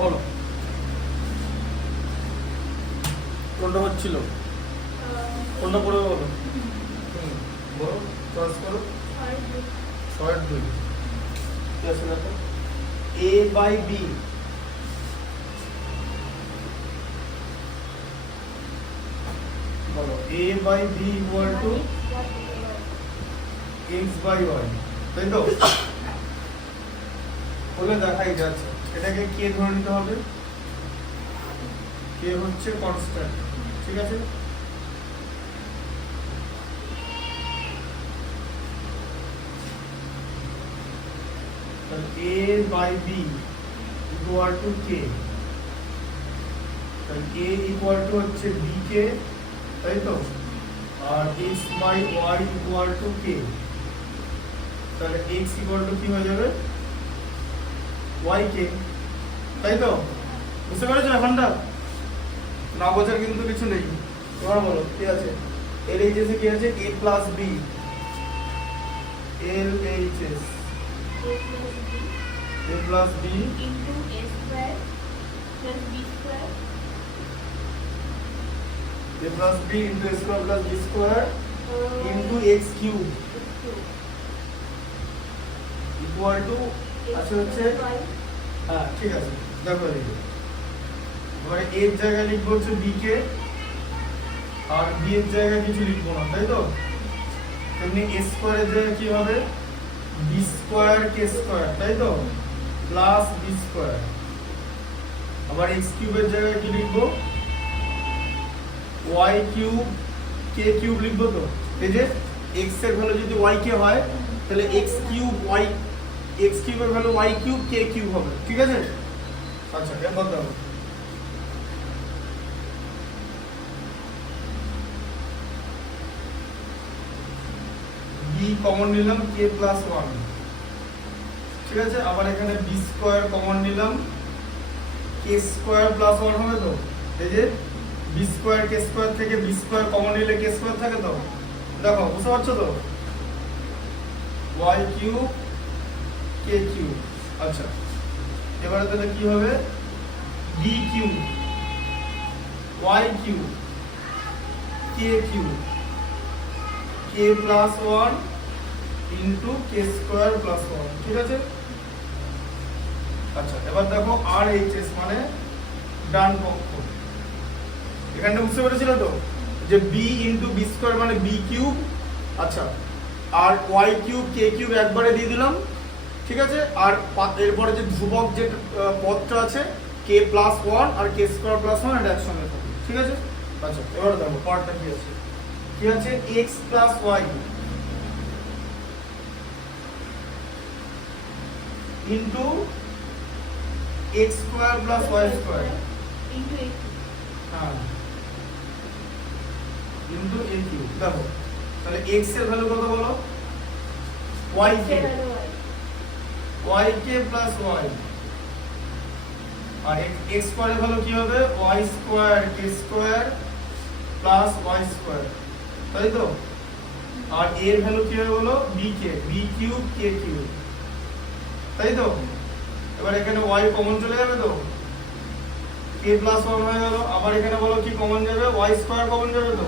বলো কোনটা হচ্ছিল, কোনটা পড়বে বলো। বলো চয়েস করো। 6/2 কি আছে দেখো, a/b বলো a/b ইকুয়াল টু x/y, তাই তো? বলে দেখাই যাচ্ছে, এটাকে কে ধরে নিতে হবে, কে হচ্ছে কনস্ট্যান্ট, ঠিক আছে? তাহলে a/b ইকুয়াল টু k, তাহলে a ইকুয়াল টু হচ্ছে b k, তাই তো? আর x/y ইকুয়াল টু k, তাহলে x ইকুয়াল টু কি হয়ে যাবে, y k, তাই তো? বুঝতে পেরেছো এখনটা? না বোঝার কিন্তু কিছু নেই। তোমার বলো কি আছে, LHS এ কি আছে, a plus b, LHS a plus b into a square plus b square a plus b into a square plus b square into x cube equal to আছে হচ্ছে, হ্যাঁ ঠিক আছে, দেখো এই এবারে a এর জায়গায় লিখবো হচ্ছে b কে, আর b এর জায়গায় কিছু লিখবো না, তাই তো? তেমনি a স্কয়ার এর জায়গায় কি হবে, b স্কয়ার k স্কয়ার, তাই তো? Plus b square. আবার x কিউবের জায়গায় কি লিখবো, y কিউব k কিউব লিখবো তো? এই যে x এর ভ্যালু যদি y কে হয় তাহলে x কিউবের value y cube k cube হবে, ঠিক আছে? আচ্ছা এবার দাও, b কমন নিলাম k প্লাস 1, ঠিক আছে? আবার এখানে b স্কয়ার কমন নিলাম, k স্কয়ার প্লাস 1 হবে তো? এই যে b স্কয়ার k স্কয়ার থেকে b স্কয়ার কমন নিলে k স্কয়ার থাকে তো? দেখো বুঝতে পারছো তো, y কিউব k কিউব। আচ্ছা এবারে তাহলে কি হবে, b cube y cube k cube k plus 1 into k square plus 1, ঠিক আছে? আচ্ছা এবার দেখো RHS মানে ডান পক্ষ, এখানটা বুঝতে পেরেছিলে তো যে b ইনটু b স্কয়ার মানে b কিউব। আচ্ছা আর y কিউব k কিউব একবারে দিয়ে দিলাম, ঠিক আছে? আর এরপরে যে ধ্রুবক যে পদটা আছে k প্লাস 1 আর k স্কয়ার প্লাস 1 এটা একসঙ্গে থাকবে, ঠিক আছে? আচ্ছা এবারে দেখো পদটা কি আছে, কি আছে, x plus y into x square plus y square, into a হ্যাঁ ইনটু a কিউব। দেখো তাহলে x এর ভ্যালু কত বলো, y কে, y কে প্লাস y, আর x স্কয়ারের ভ্যালু কি হবে, y square k square plus y square, তাই তো? আর a এর ভ্যালু কি হবে বলো, b কে, b কিউব k কিউব, তাই তো? এবার এখানে y কমন চলে যাবে তো, k প্লাস 1 হয়ে গেল। আবার এখানে বলো কি কমন যাবে, y স্কয়ার কমন যাবে তো,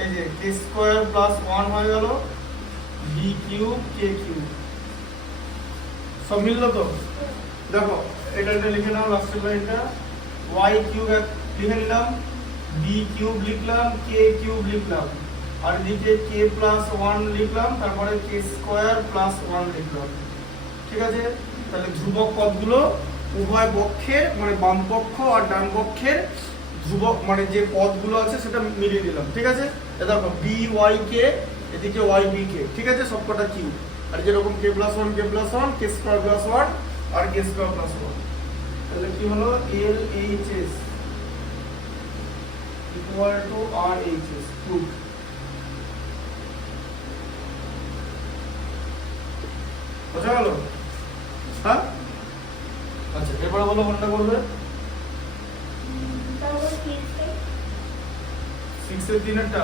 এই যে k স্কয়ার প্লাস 1 হয়ে গেল b কিউব k কিউব, সব মিললো তো? দেখো এটা লিখে নাও, লাস্টের লাইনটা y কিউব লিখে নিলাম, b কিউব লিখলাম, k কিউব লিখলাম, আর এদিকে k প্লাস 1 লিখলাম, তারপরে k স্কয়ার প্লাস 1 লিখলাম, ঠিক আছে? তাহলে ধ্রুবক পদগুলো উভয় পক্ষের মানে বাম পক্ষ আর ডান পক্ষের ধ্রুবক মানে যে পদগুলো আছে সেটা মিলিয়ে দিলাম, ঠিক আছে? এ দেখো বি ওয়াই কে, এদিকে ওয়াই বি কে, ঠিক আছে? সবকটা কিউব, আর যেরকম k plus 1 k square plus 1 আর k স্কয়ার প্লাস 1, তাহলে কি হলো, LHS equal to RHS proof. বোঝা গেল? হ্যাঁ আচ্ছা এবারে বলো কোনটা করবে, 6 এর 3 এরটা,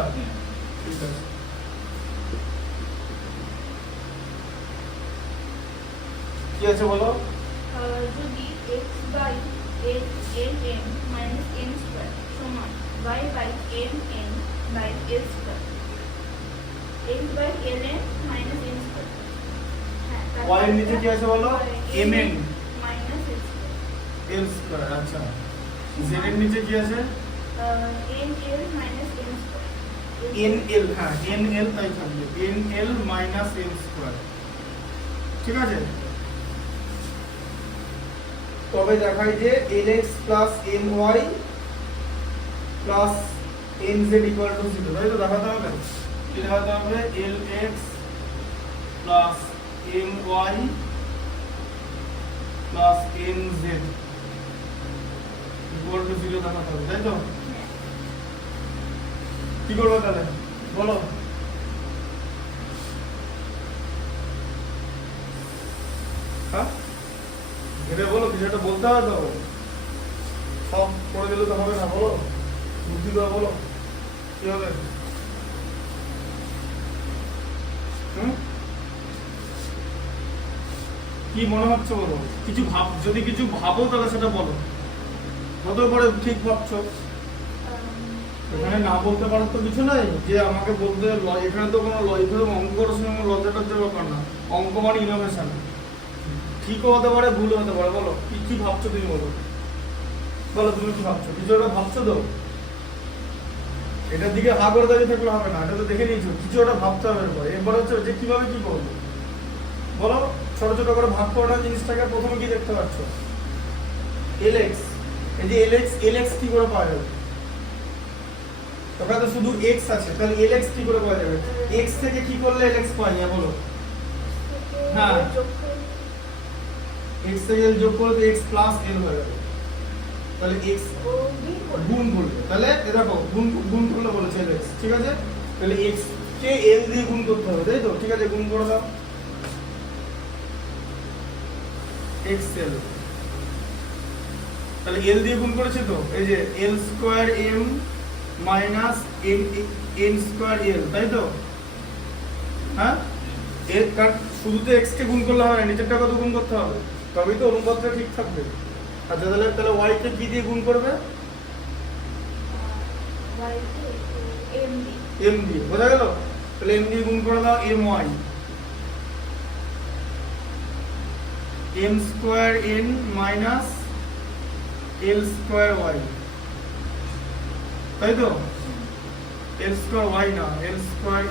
ঠিক আছে? কি আছে বলো, যদি x by ln minus n square সমান y by mn by l square x by ln minus n square y এর নিচে কি আছে বলো mn minus l square l square আচ্ছা z এর নিচে কি আছে nl minus n square nl হ্যাঁ nl তাই থাকবে nl minus l স্কয়ার ঠিক আছে তবে দেখাই যে lx plus my plus nz equal to 0 তাই তো দেখাতে হবে কি দেখাতে হবে lx plus my plus nz equal to 0 দেখাতে হবে তাই তো কি করবো তাহলে বলো হ্যাঁ ভেবে বলো কিছু একটা বলতে হবে তো সব করে দিলে তো হবে না বলো বুদ্ধি করে বলো কি হবে কি মনে হচ্ছে বলো কিছু যদি কিছু ভাবো তাহলে সেটা বলো কত করে ঠিক ভাবছো এখানে না বলতে পারো তো কিছু নাই যে আমাকে বলতে এখানে তো কোনো এখানে অঙ্ক করার সময় লজ্জাটার ব্যাপার না অঙ্ক মানে ইনোভেশন ঠিকও হতে পারে ভুল হতে পারে বলো কি কি ভাবছো তুমি বলো বলো তুমি কি ভাবছো কিছু একটা ভাবছো তো এটার দিকে হা করে দাঁড়িয়ে থাকলে হবে না এটা তো দেখে নিয়েছো কিছু একটা ভাবতে হবে এরপর হচ্ছে যে কিভাবে কি করবো বলো ছোট ছোট করে ভাগ করার জিনিসটাকে প্রথমে কি দেখতে পাচ্ছ lx এই যে lx কি করে পাওয়া যাবে ওখানে তো শুধু x আছে তাহলে lx কি করে পাওয়া যাবে x থেকে কি করলে lx পাই না বলো হ্যাঁ x থেকে l যোগ করলে x প্লাস l হয়ে যাবে তাহলে x গুণ করবে তাহলে এ দেখো গুণ করলে বলেছে lx ঠিক আছে তাহলে x কে l দিয়ে গুণ করতে হবে তাই তো ঠিক আছে গুণ করে দাও xl তাহলে l দিয়ে গুণ করেছে তো এই যে l square m minus n square l তাই তো হ্যাঁ এর কাট শুধু তো x কে গুণ করলে হবে না নিচেরটা কত গুণ করতে হবে তবেই তো অনুপাতটা ঠিক থাকবে আচ্ছা তাহলে y কে কি দিয়ে গুণ করবে y m দিয়ে বোঝা গেল তাহলে m দিয়ে গুণ করে দাও my m square n minus l square y তাই তো l স্কয়ার y না l স্কয়ার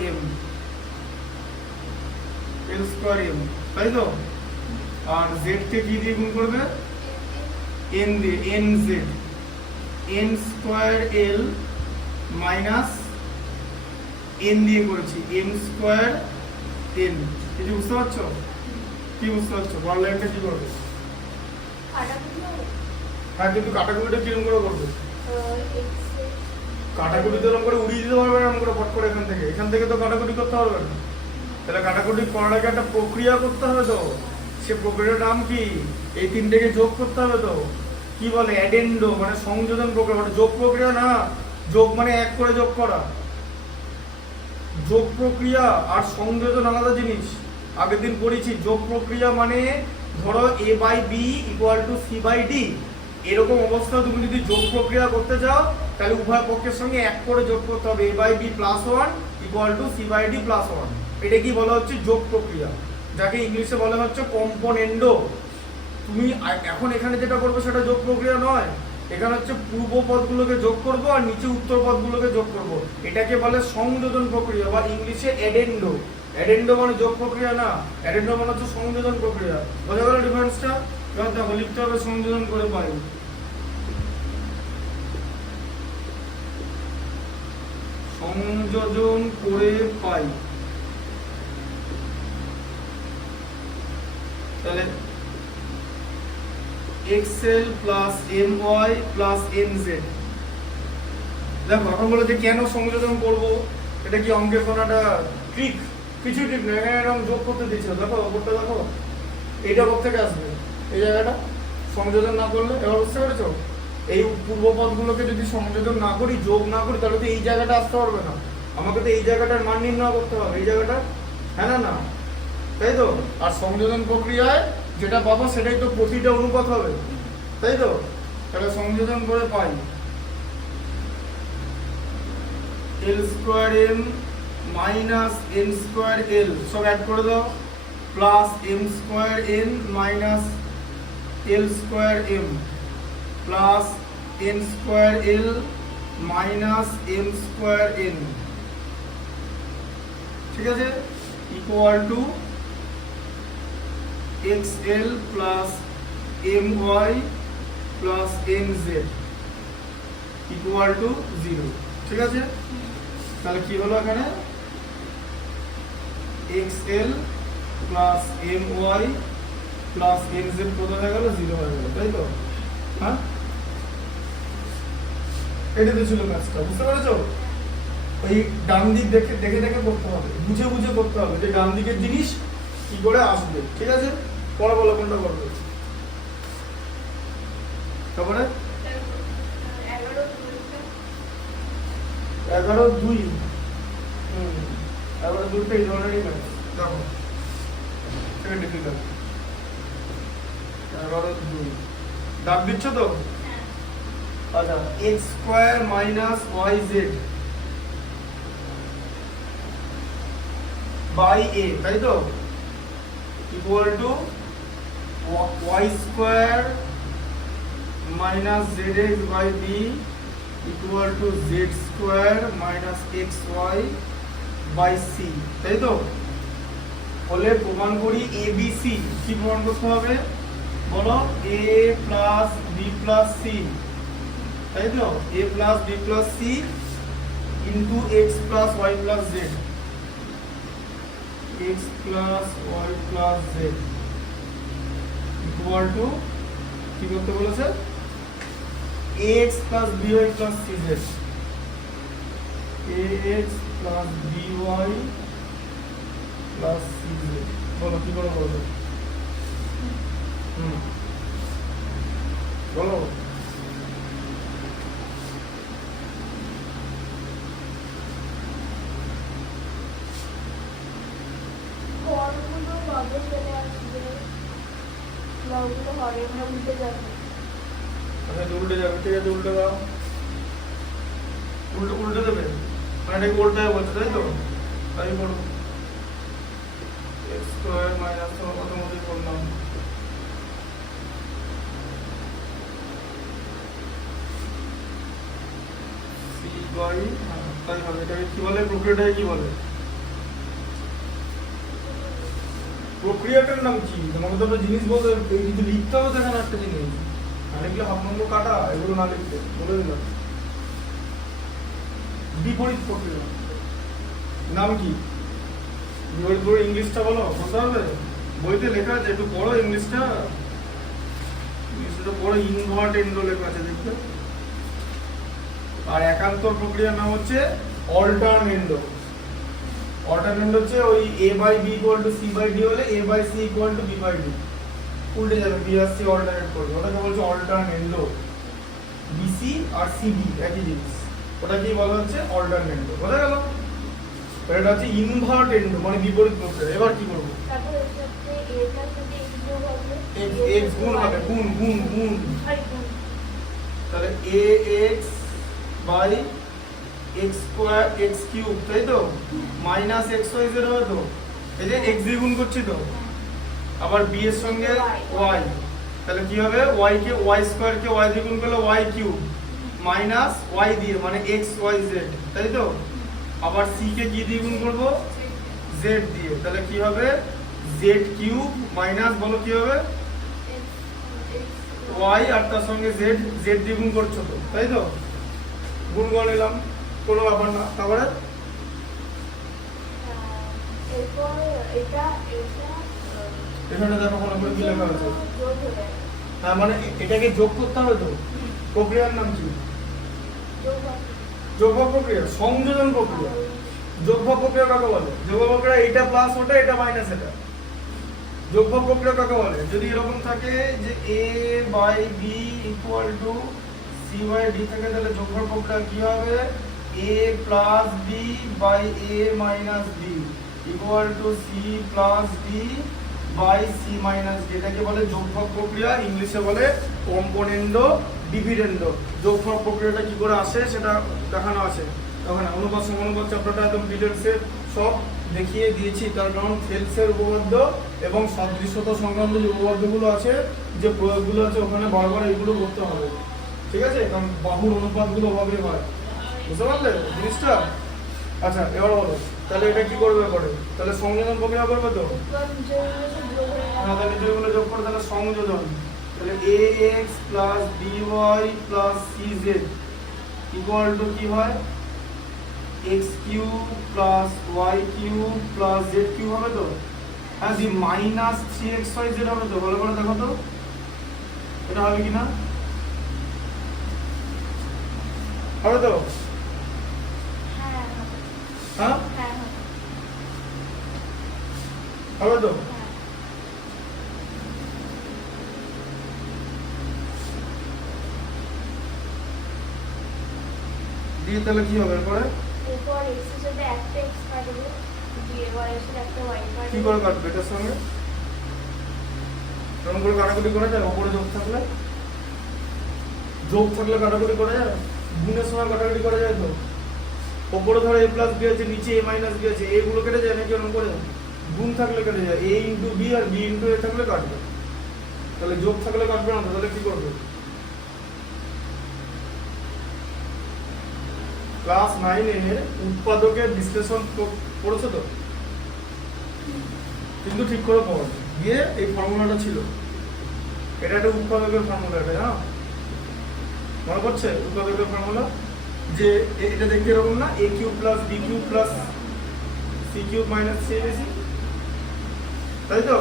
m তাই তো আর z কে কি দিয়ে গুণ করবে n দিয়ে nz n square l minus n দিয়ে করেছি m স্কয়ার n কিছু বুঝতে পারছো কি বুঝতে পারছো বড় লাইনটা কি করবে হ্যাঁ কিন্তু কাটাকুটিটা কিরকম করে করবে কাটাকুটি তো এরকম করে উড়িয়ে দিতে পারবে না এরকম করে ফট করে এখান থেকে তো কাটাকুটি করতে পারবে না তাহলে কাটাকুটি করার আগে একটা প্রক্রিয়া করতে হবে তো সে প্রক্রিয়ার নাম কি এই তিনটেকে যোগ করতে হবে তো কি বলে অ্যাডেন্ডো মানে সংযোজন প্রক্রিয়া মানে যোগ প্রক্রিয়া না যোগ মানে এক করে যোগ করা যোগ প্রক্রিয়া আর সংযোজন আলাদা জিনিস আগের দিন পড়েছি যোগ প্রক্রিয়া মানে ধরো a/b = c/d এরকম অবস্থা তুমি যদি যোগ প্রক্রিয়া করতে চাও তাহলে উভয় পক্ষের সঙ্গে এক করে যোগ করতে হবে a/b + 1 = c/d + 1 এটা কি বলা হচ্ছে যোগ প্রক্রিয়া যাকে ইংলিশে বলা হচ্ছে কম্পোনেন্ডো তুমি এখন এখানে যেটা করবে সেটা যোগ প্রক্রিয়া নয় এখানে হচ্ছে পূর্ব পদগুলোকে যোগ করব আর নিচে উত্তর পদগুলোকে যোগ করব এটাকে বলে সংযোজন প্রক্রিয়া বা ইংলিশে অ্যাডেন্ডো অ্যাডেন্ডো মানে যোগ প্রক্রিয়া না অ্যাডেন্ডো মানে হচ্ছে সংযোজন প্রক্রিয়া বোঝা গেল ডিফারেন্সটা এবার দেখো লিখতে হবে সংযোজন করে পাই সংযোজন করে পাই তাহলে xl plus my plus nz দেখো এখন বলে যে কেন সংযোজন করব এটা কি অঙ্কের কোনটা ট্রিক কিছু ট্রিক না এখানে এরকম যোগ করতে দিচ্ছি দেখো ওপরটা দেখো এইটা কোথা থেকে আসবে এই জায়গাটা সংযোজন না করলে এবার বুঝতে পেরেছো এই পূর্ব পদগুলোকে যদি সংযোজন না করি যোগ না করি তাহলে তো এই জায়গাটা আসতে পারবে না আমাকে তো এই জায়গাটার মান নির্ণয় করতে হবে এই জায়গাটা হ্যাঁ না না তাই তো আর সংযোজন প্রক্রিয়ায় যেটা পাবো সেটাই তো প্রতিটা অনুপাত হবে তাই তো তাহলে সংযোজন করে পাই l square m minus n square l সব অ্যাড করে দাও plus m square n minus l square m plus n square l minus m square n, ঠিক আছে, equal to xl plus my plus nz equal to 0, ঠিক আছে। তাহলে কি হলো এখানে xl plus my plus nz কত হয়ে গেল 0 হয়ে গেল, তাই তো? হ্যাঁ, এটা তো ছিল ম্যাথটা, বুঝতে পেরেছো? ওই ডান দিক দেখে দেখে দেখে করতে হবে, বুঝে বুঝে করতে হবে যে ডান দিকের জিনিস কি করে আসবে, ঠিক আছে। পরে বলো কোনটা করবে। তারপরে 11-2 11-2 এই ধরনেরই ম্যাথ দেখো, সেটা ডিফিকাল্ট। 11-2 দাগ দিচ্ছ তো? আচ্ছা, x square minus yz by a, তাই তো, equal to y square minus zx by b equal to z square minus xy by c, তাই তো। বলে প্রমাণ করি abc, কি প্রমাণ করতে হবে বলো? a plus b plus c, তাই তো, a plus b plus c into x plus y plus z, x plus y plus z equal to কি করতে বলেছে? ax plus by plus cz, ax plus by plus cz, বলো কি করে বলবে? বলো। উল্টে যাবে, ঠিক আছে, উল্টে দাও, উল্টে দেবে, মানে এটাকে উল্টায় বলছে, তাই তো? তাই করো, x স্কয়ার মাইনাস কত মধ্যে করলাম c বাই, তাই হবে। এটাকে কি বলে? প্রক্রিয়াটাকে কি বলে? প্রক্রিয়াটার নাম কি? তোমাকে তো একটা জিনিস বলতে কিন্তু লিখতে হবে, সেখানে একটা জিনিস না লিখলে হাফ নম্বর কাটা, এগুলো না লিখতে বলে দিলাম। বিপরীত প্রক্রিয়া নাম কি? বিপরীত পুরো ইংলিশটা বলো, বলতে হবে, বইতে লেখা আছে, একটু পড়ো ইংলিশটা, ইংলিশটা পড়ো, ইনভার্টেন্ডো লেখা আছে দেখবে। আর একান্তর প্রক্রিয়ার নাম হচ্ছে অল্টারনেন্ডো। অল্টারনেন্ডো হচ্ছে ওই a by b equal to c by d হলে a by c equal to b by d, উল্টে যাবে, b আর c অল্টারনেট করবে, ওটাকে বলছে অল্টারনেন্ডো। bc আর cb একই জিনিস, ওটাকেই বলা হচ্ছে অল্টারনেন্ডো, বোঝা গেল? এটা হচ্ছে ইনভার্টেন্ডো, মানে বিপরীত প্রক্রিয়া। এবার কি করব? তারপর এর সাথে a এর সাথে x যোগ হবে, x গুণ হবে, গুণ গুণ গুণ, তাহলে ax by x square x cube, তাই তো, মাইনাস xy z হবে তো, এই যে x দিয়ে গুণ করছি তো, আবার b এর সঙ্গে y, তাহলে কি হবে? y কে y স্কয়ার কে y দিয়ে গুণ করলে y কিউব মাইনাস y দিয়ে, মানে x y z, তাই তো। আবার c কে কি দিয়ে গুণ করব? z দিয়ে, তাহলে কি হবে? z কিউব মাইনাস, বলো কি হবে? y আর তার সঙ্গে z, z দিয়ে গুণ করছো তো, তাই তো, গুণ করে নিলাম, কোনো ব্যাপার না। তারপরে এরপর এটা এখানে দেখো কোনো করে কি লেখা আছে? যোগ হয়ে যাবে, হ্যাঁ, মানে এটাকে যোগ করতে হবে তো। প্রক্রিয়ার নাম কি? যোগ হবে, যোগভাগ প্রক্রিয়া, সংযোজন প্রক্রিয়া। যোগভাগ প্রক্রিয়া কাকে বলে? যোগভাগ প্রক্রিয়া এটা প্লাস ওটা, এটা মাইনাস এটা। যোগভাগ প্রক্রিয়া কাকে বলে? যদি এরকম থাকে যে a by b equal to c by d থাকে, তাহলে যোগভাগ প্রক্রিয়া কি হবে? a plus b by a minus b equal to c plus d by c minus d, এটাকে বলে যোগভাগ প্রক্রিয়া, ইংলিশে বলে কম্পোনেন্ডো ডিভিডেন্ড যোগফল প্রক্রিয়াটা কি করে আসে সেটা দেখানো আছে ওখানে। অনুপাত সমানুপাত চ্যাপ্টারটা একদম ডিটেলসে সব দেখিয়ে দিয়েছি, তার কারণ সেলসের উপপাদ্য এবং সাদৃশ্যতা সংক্রান্ত যে উপপাদ্যগুলো আছে, যে প্রয়োগগুলো আছে, ওখানে বারবার এগুলো করতে হবে, ঠিক আছে? কারণ বাহুর অনুপাতগুলো ওভাবে হয়, বুঝতে পারলে জিনিসটা? আচ্ছা এবার বলো তাহলে এটা কি করবে পরে? তাহলে সংযোজন প্রক্রিয়া করবে তো? হ্যাঁ, তাহলে যেগুলো যোগ করে তাহলে সংযোজন, তাহলে ax plus by plus cz equal to কি হয়? x cube plus y cube plus z cube হবে তো? হ্যাঁ, দি মাইনাস 3xyz হবে তো? ভালো করে দেখো তো এটা হবে কি না, হবে তো? হ্যাঁ হবে তো? দিয়ে তাহলে কি হবে এরপরে? এরপর x এর সাথে একটা x কাটবে, দিয়ে y এর সাথে একটা y কাটবে। কি করে কাটবে এটার সঙ্গে? কেমন করে কাটাকুটি করা যায়? ওপরে যোগ থাকলে কাটাকুটি করা যায়, গুণের সময় কাটাকুটি করা যায় তো? ওপরে ধরো a প্লাস b আছে, নিচে a মাইনাস b আছে, a গুলো কেটে যায় নাকি এরকম করে? গুণ থাকলে কেটে যায়, a ইন্টু b আর b ইন্টু a থাকলে কাটবে। তাহলে যোগ থাকলে কাটবে না, তাহলে কি করবে? ক্লাস 9 এর উৎপাদকের বিশ্লেষণ পড়েছো তো? কিন্তু ঠিক করে পড়ো, গিয়ে এই ফর্মুলাটা ছিল, এটা একটা উৎপাদকের ফর্মুলা, এটা জানো? মনে পড়ছে উৎপাদকের ফর্মুলা? যে এটা দেখতে এরকম না, a cube plus b cube plus c cube minus c ac, তাই তো?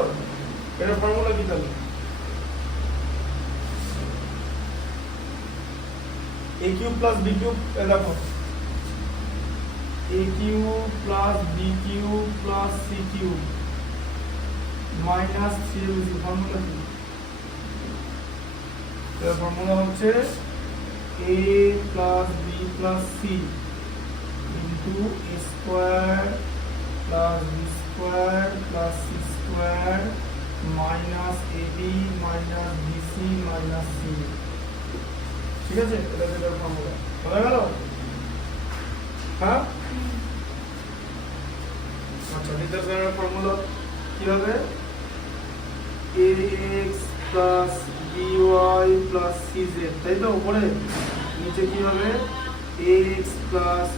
এটা ফর্মুলা কি তাহলে? a cube plus b cube, দেখো a cube plus b cube plus c cube minus 3ac, formula কি? এর ফর্মুলা হচ্ছে a plus b plus c into a square plus b square plus c square minus ab minus bc minus c, ঠিক আছে? এটা এটার formula বলা গেল? হ্যাঁ, আচ্ছা ডিটারমিনেন্টের ফর্মুলা কি হবে? ax plus by plus cz, তাই তো? উপরে নিচে কি হবে? ax plus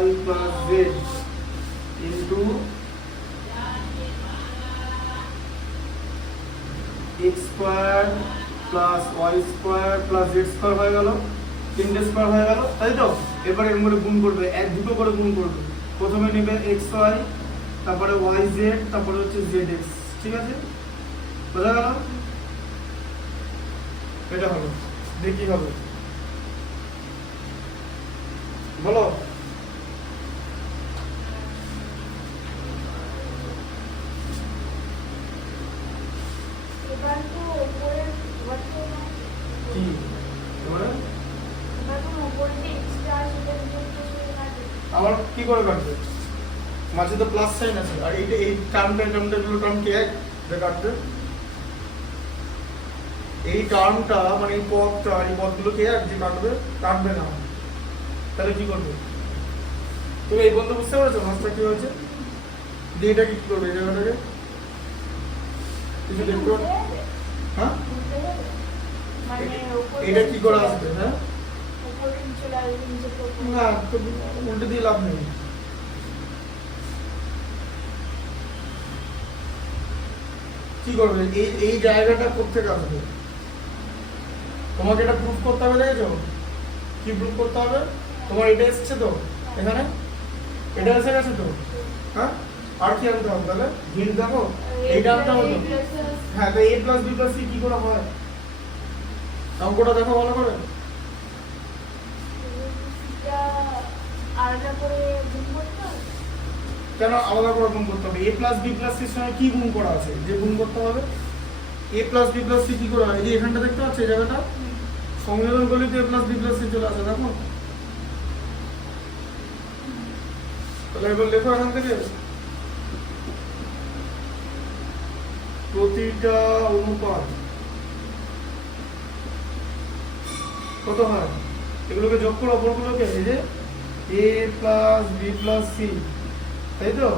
y plus z into x square plus y square plus z square হয়ে গেল, তিনটে স্কোয়ার হয়ে গেল, তাই তো? এবার এর মধ্যে গুণ করবে, এক দুটো করে গুণ করবে, প্রথমে নেবে xy, তারপরে yz, তারপরে হচ্ছে zx, ঠিক আছে? বোঝা গেল? এটা হলো, দেখি হবে বলো? এবার তো উপরে কি এবারে এবার তো উপরে যে এক্সট্রা সেটা দিয়ে কাটবে। আবার কি করে কাটবে? মাঝে তো প্লাস সাইন আছে, আর এইটা এই টার্মটা গুলো টার্ম কি এক যে কাটবে? এই টার্মটা মানে এই পদটা, এই পদগুলো কি এক যে কাটবে? কাটবে না, তাহলে কি করবে? তুমি এই বন্ধু বুঝতে পারছো মাছটা কি হয়েছে? দিয়ে এটা কি করবে? এই জায়গাটাকে কিছু দেখতে পারো? হ্যাঁ, মানে উপরে এটা কি করে আসবে? হ্যাঁ, উপরে চলে আসবে, নিচে তো না তো উল্টে দিয়ে লাভ নেই। কি করবে? এই জায়গাটা কোথেকে আসবে? তোমাকে এটা প্রুফ করতে হবে, দেখেছো? কি প্রুফ করতে হবে? তোমার এটা এসছে তো এখানে, এটা এসে গেছে তো, হ্যাঁ? আর কি আনতে হবে তাহলে? হিন্ট দেখো, এইটা আনতে হবে তো। হ্যাঁ, তো a plus b plus c কি করে হয়? অঙ্কটা দেখো ভালো করে। এটা আলাদা করে গুণ করতে হবে। কেন আলাদা করে গুণ করতে হবে? a plus b plus c এর সঙ্গে কি গুণ করা আছে যে গুণ করতে হবে? a plus b plus c কি করে হয়? এই যে এখানটা দেখতে পাচ্ছ, এই জায়গাটা সংযোজন করলে তো a plus b plus c চলে আসে, দেখো। তাহলে এবার লেখো এখান থেকে প্রতিটা অনুপাত কত হয়? এগুলোকে যোগ করো অপরগুলোকে, এই যে a plus b plus c, তাই তো?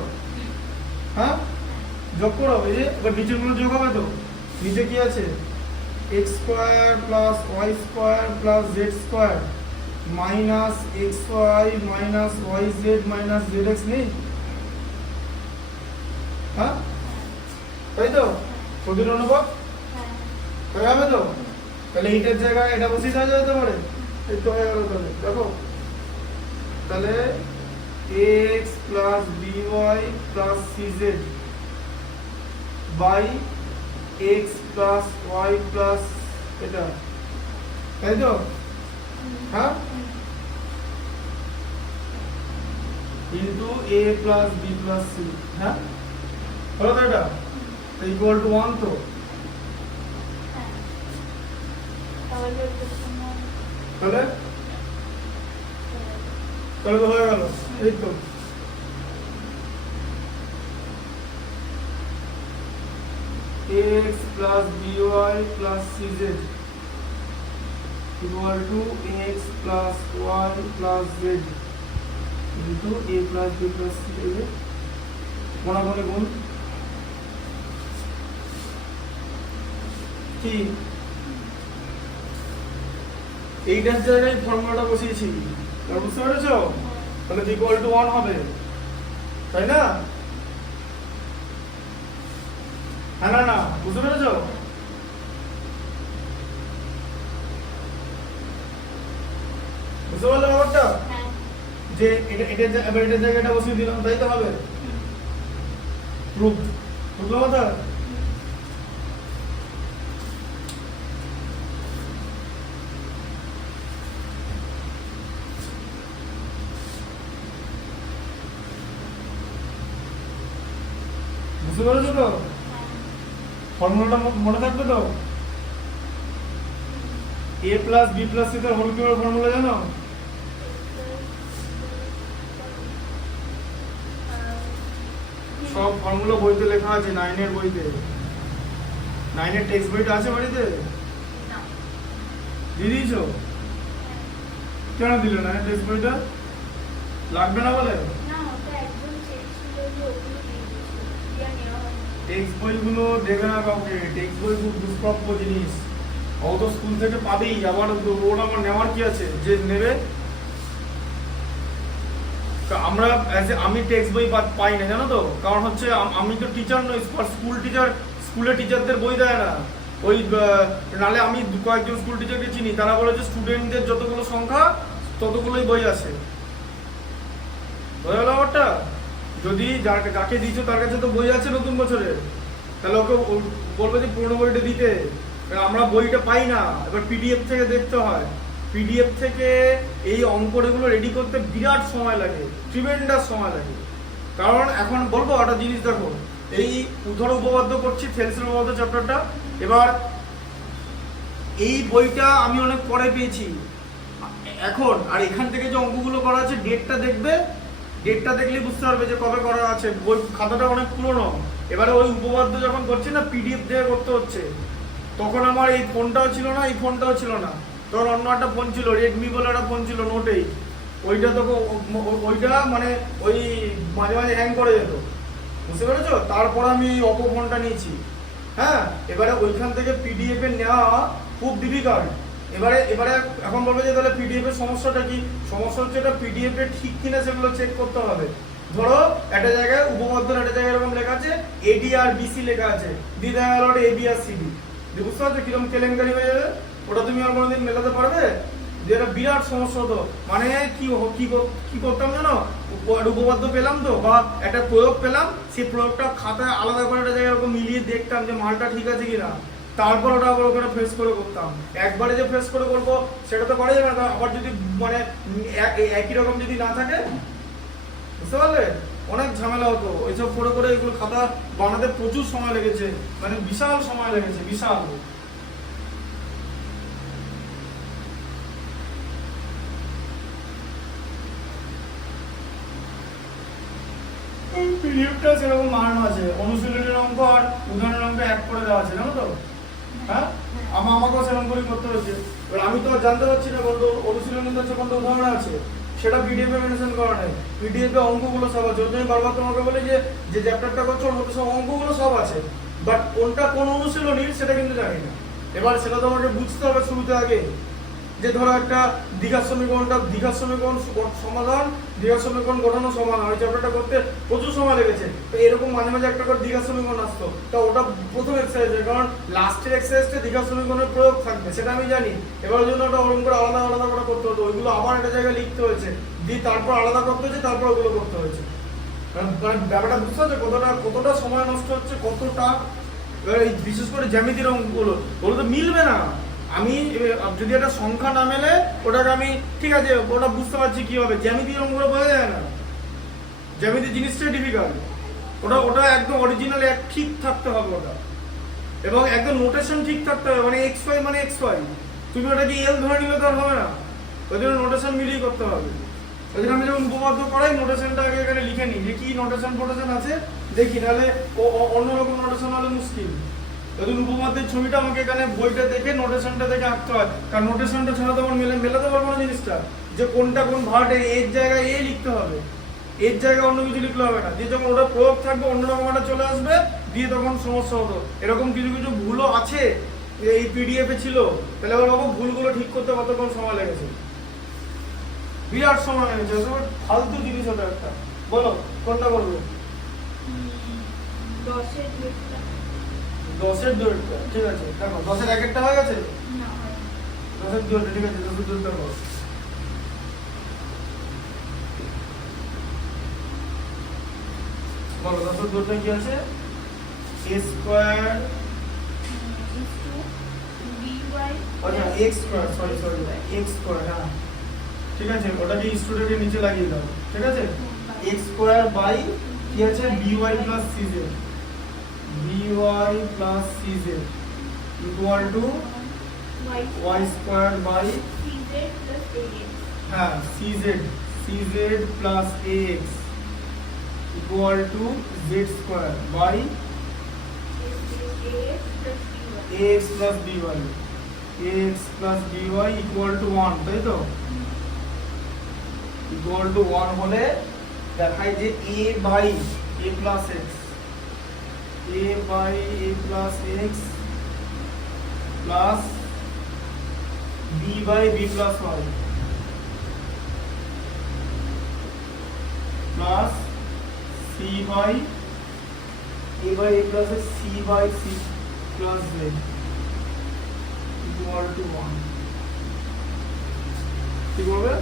হ্যাঁ, যোগ করো, এই যে এবার নিচের গুলো যোগ হবে তো। নিচে কি আছে? x square plus y square plus z square minus xy minus yz minus zx নেই? হ্যাঁ, তাই তো? প্রতিটা অনুপাত হয়ে যাবে তো? তাহলে এইটার জায়গায় এটা বসিয়ে দেওয়া যেতে পারে। এই তো হয়ে গেল। তাহলে দেখো, তাহলে x plus by plus cz by x plus y plus এটা, তাই তো? হ্যাঁ, into a plus b plus c। হ্যাঁ, হলো তো? এটা ইকুয়াল টু 1 তো? তাহলে তাহলে তো হয়ে গেল। এই তো x plus by plus cz equal to x plus y plus z into a plus b plus c এর গুণাগুণে গুণ কি? এইটার জায়গায় ফর্মুলাটা বসিয়েছি, বুঝতে পেরেছো? তাহলে ইকুয়াল টু 1 হবে, তাই না? হ্যাঁ না না, বুঝতে পেরেছো? বুঝতে পারলে ব্যাপারটা? যে এটার জায়গাটা বসিয়ে দিলাম, তাই তো হবে? প্রুফ, বুঝলো কথা? বুঝতে পেরেছো তো? ফর্মুলাটা মনে থাকবে তো? a plus b plus c এর হোল কিউবের ফর্মুলা জানো? সব ফর্মুলা বইতে লেখা আছে, 9 এর বইতে। 9 এর টেক্সট বইটা আছে বাড়িতে? দিয়ে দিয়েছো? কেন দিলে না টেক্সট বইটা? লাগবে না বলে? টেক্সট বইগুলো দেবে না কাউকে। টেক্সট বই খুব দুষ্প্রাপ্য জিনিস। ও তো স্কুল থেকে পাবেই, আবার ওর আমার নেওয়ার কি আছে? যে নেবে। আমরা আমি টেক্সট বই পাই না, জানো তো? কারণ হচ্ছে আমি তো টিচার নই, স্কুল টিচার, স্কুলের টিচারদের বই দেয় না। ওই নালে আমি কয়েকজন স্কুল টিচারকে চিনি, তারা বলে যে স্টুডেন্টদের যতগুলো সংখ্যা ততগুলোই বই আছে। বোঝা গেল ব্যাপারটা? যদি যাকে দিয়েছো তার কাছে তো বই আছে নতুন বছরে, তাহলে ওকে বলবে যে পুরোনো বইটা দিতে। আমরা বইটা পাই না, এবার পিডিএফ থেকে দেখতে হয়। পিডিএফ থেকে এই অঙ্কগুলো রেডি করতে বিরাট সময় লাগে, ট্রিমেন্ডাস সময় লাগে। কারণ এখন বলবো একটা জিনিস, দেখো, এই ধরো উপপাদ্য করছি, থেলসের উপপাদ্য চ্যাপ্টারটা। এবার এই বইটা আমি অনেক পরে পেয়েছি এখন, আর এখান থেকে যে অঙ্কগুলো করা আছে ডেটটা দেখবে, ডেটটা দেখলে বুঝতে পারবে যে কবে করা আছে। বই খাতাটা অনেক পুরনো। এবারে ওই উপপাদ্য যখন করছি না, পিডিএফ দিয়ে করতে হচ্ছে। তখন আমার এই ফোনটাও ছিল না, এই ফোনটাও ছিল না। তখন অন্য একটা ফোন ছিল, রেডমি বলে একটা ফোন ছিল, নোটেই। ওইটা তো ওইটা মানে ওই মাঝে মাঝে হ্যাং করে যেত, বুঝতে পেরেছো? তারপর আমি অপো ফোনটা নিয়েছি। হ্যাঁ, এবারে ওইখান থেকে পিডিএফ এ নেওয়া খুব ডিফিকাল্ট। এবারে এখন বলবে যে তাহলে পিডিএফ এর সমস্যাটা কি? সমস্যা হচ্ছে এটা পিডিএফ এ ঠিক কিনা সেগুলো চেক করতে হবে। ধরো একটা জায়গায় উপপাদ্যের একটা জায়গায় এরকম লেখা আছে এডি আর বিসি লেখা আছে, দিয়ে দেখা গেল ওটা এবি আর সিডি। বুঝতে পারছো কিরকম কেলেঙ্কারি হয়ে যাবে? ওটা তুমি আর কোনোদিন মেলাতে পারবে? যে এটা বিরাট সমস্যা হতো। মানে কি করতাম জানো? উপপাদ্য পেলাম তো, বা একটা প্রয়োগ পেলাম, সেই প্রয়োগটা খাতায় আলাদা করে একটা জায়গায় এরকম মিলিয়ে দেখতাম যে মালটা ঠিক আছে কিনা। তারপর ওটা আবার ওখানে ফেস করে করতাম। একবারে যে ফেস করে করবো সেটা তো করা যাবে না। আবার যদি মানে একই রকম যদি না থাকে, বুঝতে পারলে, অনেক ঝামেলা হতো। ওইসব করে করে এগুলো খাতা বানাতে প্রচুর সময় লেগেছে, মানে বিশাল সময় লেগেছে, বিশাল। পিডিএফটা সেরকম বানানো আছে, অনুশীলনের অঙ্ক আর উদাহরণের অঙ্ক এক করে দেওয়া আছে, জানো তো? হ্যাঁ, আমাকেও সেরকম করে করতে হচ্ছে। এবার আমি তো আর জানতে পারছি না কোনটা অনুশীলনীতে হচ্ছে কোনটা উদাহরণ আছে, সেটা পিডিএফ এ মেনশন করা নেই। পিডিএফ এ অঙ্কগুলো সব আছে, ওই জন্য বারবার তোমাকে বলি যে যে চ্যাপ্টারটা করছো ওর মধ্যে সব অঙ্কগুলো সব আছে, বাট কোনটা কোন অনুশীলনীর সেটা কিন্তু জানি না। এবার সেটা তোমাকে বুঝতে হবে শুরুতে আগে, যে ধরো একটা দ্বিঘাত সমীকরণটা দ্বিঘাত সমীকরণ সমাধান, দ্বিঘাত সমীকরণ গঠন সমাধান, ওই চ্যাপ্টারটা করতে প্রচুর সময় লেগেছে। তো এরকম মাঝে মাঝে একটা করে দ্বিঘাত সমীকরণ আসতো, তা ওটা প্রথম এক্সারসাইজ, কারণ লাস্টের এক্সারসাইজটা দ্বিঘাত সমীকরণের প্রয়োগ থাকবে সেটা আমি জানি। এবার ওই জন্য ওটা ওরকম করে আলাদা আলাদা করে করতে হতো, ওইগুলো আবার একটা জায়গায় লিখতে হয়েছে, দিয়ে তারপর আলাদা করতে হয়েছে, তারপর ওগুলো করতে হয়েছে। মানে ব্যাপারটা বুঝতে হচ্ছে কতটা কতটা সময় নষ্ট হচ্ছে, কতটা। এবার এই বিশেষ করে জ্যামিতির অঙ্কগুলো ওগুলো তো মিলবে না। আমি যদি একটা সংখ্যা না মেলে ওটাকে আমি ঠিক আছে ওটা বুঝতে পারছি কি হবে, জ্যামিতির অঙ্কগুলো বোঝা যায় না। জ্যামিতি জিনিসটাই ডিফিকাল্ট, ওটা ওটা একদম অরিজিনাল এক ঠিক থাকতে হবে ওটা, এবং একদম নোটেশন ঠিক থাকতে হবে, মানে এক্স ওয়াই মানে এক্স ওয়াই, তুমি ওটাকে এল ধরে নিলে তো আর হবে না, ওই জন্য নোটেশন মিলিয়ে করতে হবে। ওই জন্য আমি যখন উপপাদ্য করাই নোটেশনটা আগে এখানে লিখে নিই যে কি নোটেশন ফোটেশন আছে দেখি, নাহলে অন্যরকম নোটেশন হলে মুশকিল। ওই জন্য উপপাদ্যের ছবিটা আমাকে এখানে বইটা দেখে নোটেশনটা দেখে আঁকতে হয়, কারণ নোটেশনটা ছাড়া তো আমার মেলাতে পারবো না জিনিসটা, যে কোনটা কোন ভার্টের এর জায়গায় এ লিখতে হবে, এর জায়গায় অন্য কিছু লিখলে হবে না, দিয়ে যখন ওটা প্রয়োগ থাকবে অন্যরকম একটা চলে আসবে, দিয়ে তখন সমস্যা হতো। এরকম কিছু কিছু ভুলও আছে এই পিডিএফ এ ছিল, তাহলে আবার বাবু ভুলগুলো ঠিক করতে কতক্ষণ সময় লেগেছে, বিরাট সময় লেগেছে, ফালতু জিনিস হতো একটা। বলো কোনটা করবে? 10-এর দুইটা। 10-এর দুইটা, ঠিক আছে। দেখো 10-এর একটা হয়ে গেছে, না হয় 10-এর দুইটা, ঠিক আছে। 10-এর দুইটা করো। বলো 10-এর দুইটা কি আছে? a স্কয়ার, আচ্ছা x square, sorry x square, হ্যাঁ ঠিক আছে, ওটাকে স্টুডেন্টের নিচে লাগিয়ে দাও, ঠিক আছে। x স্কয়ার বাই কি আছে by plus cz, by plus cz equal to y square by cz plus ax। হ্যাঁ cz plus ax equal to z square by ax plus by, ax plus by equal to 1, তাই তো? equal to 1 হলে দেখায় যে a by a plus x, a by a plus x plus b by b plus y plus c by a plus c by c plus z equal to 1, ঠিক হবে?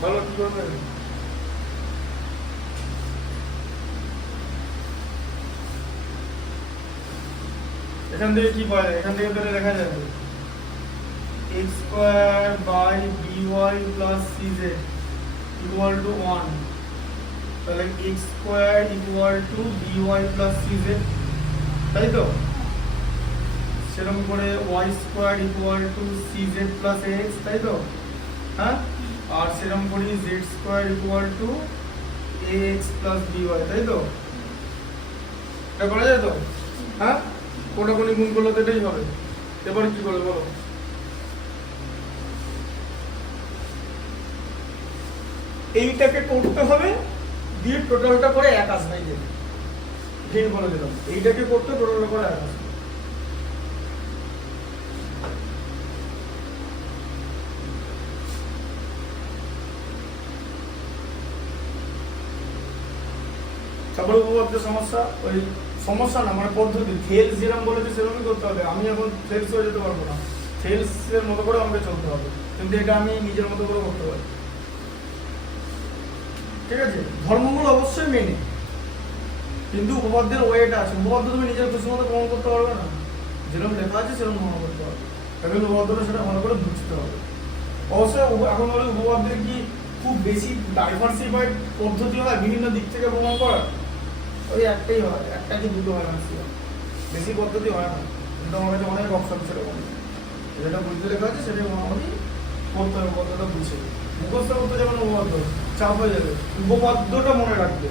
বলো কি করবে? এখান থেকে কি পাওয়া যায়? এখান থেকে ধরে লেখা যাবে x square by by plus cz equal to 1, তাহলে x square equal to by plus cz, তাই তো? সেরকম করে y square equal to cz plus ax, তাই তো? হ্যাঁ, আর সেরকম করি z square equal to ax plus by, তাই তো? এটা করা যায় তো? হ্যাঁ, কোটাকুটি গুণ করলে তো এটাই হবে। এবার কি করবে বলো? এইটাকে করতে হবে, দিয়ে টোটালটা করে এক আসবে, এই যে ঠিক বলে দিলাম, এইটাকে করতে টোটালটা করে এক আসবে। তারপরে উপপাদ্য সমস্যা, ওই সমস্যা না মানে পদ্ধতি, থেলস যেরকম বলেছে সেরকমই করতে হবে। আমি এখন থেলস হয়ে যেতে পারবো না, থেলস এর মতো করে আমাকে চলতে হবে, কিন্তু এটা আমি নিজের মতো করে করতে পারি, ঠিক আছে। ধর্মগুলো অবশ্যই মেনে, কিন্তু উপপাদ্যের ওয়েটা আছে। উপপাদ্য তুমি নিজের খুশি মতো প্রমাণ করতে পারবে না, যেরকম লেখা আছে সেরকম প্রমাণ করতে পারবে, এখন উপপাদ্যটা সেটা ভালো করে বুঝতে হবে। অবশ্যই এখন বলে উপপাদ্যের কি খুব বেশি ডাইভার্সিফাইড পদ্ধতি হয় বিভিন্ন দিক থেকে প্রমাণ করার? ওই একটাই হয়, একটা কি দুটো হয়, ম্যাক্সিমাম বেশি পদ্ধতি হয় না, কিন্তু আমার কাছে অনেক অপশন সেরকম, যেটা বুঝতে লেখা আছে সেটাই মোটামুটি করতে হবে, পদ্ধতিটা বুঝে। মুখস্থ করতে যেমন উপপাদ্য চাপ হয়ে যাবে, উপপাদ্যটা মনে রাখবে,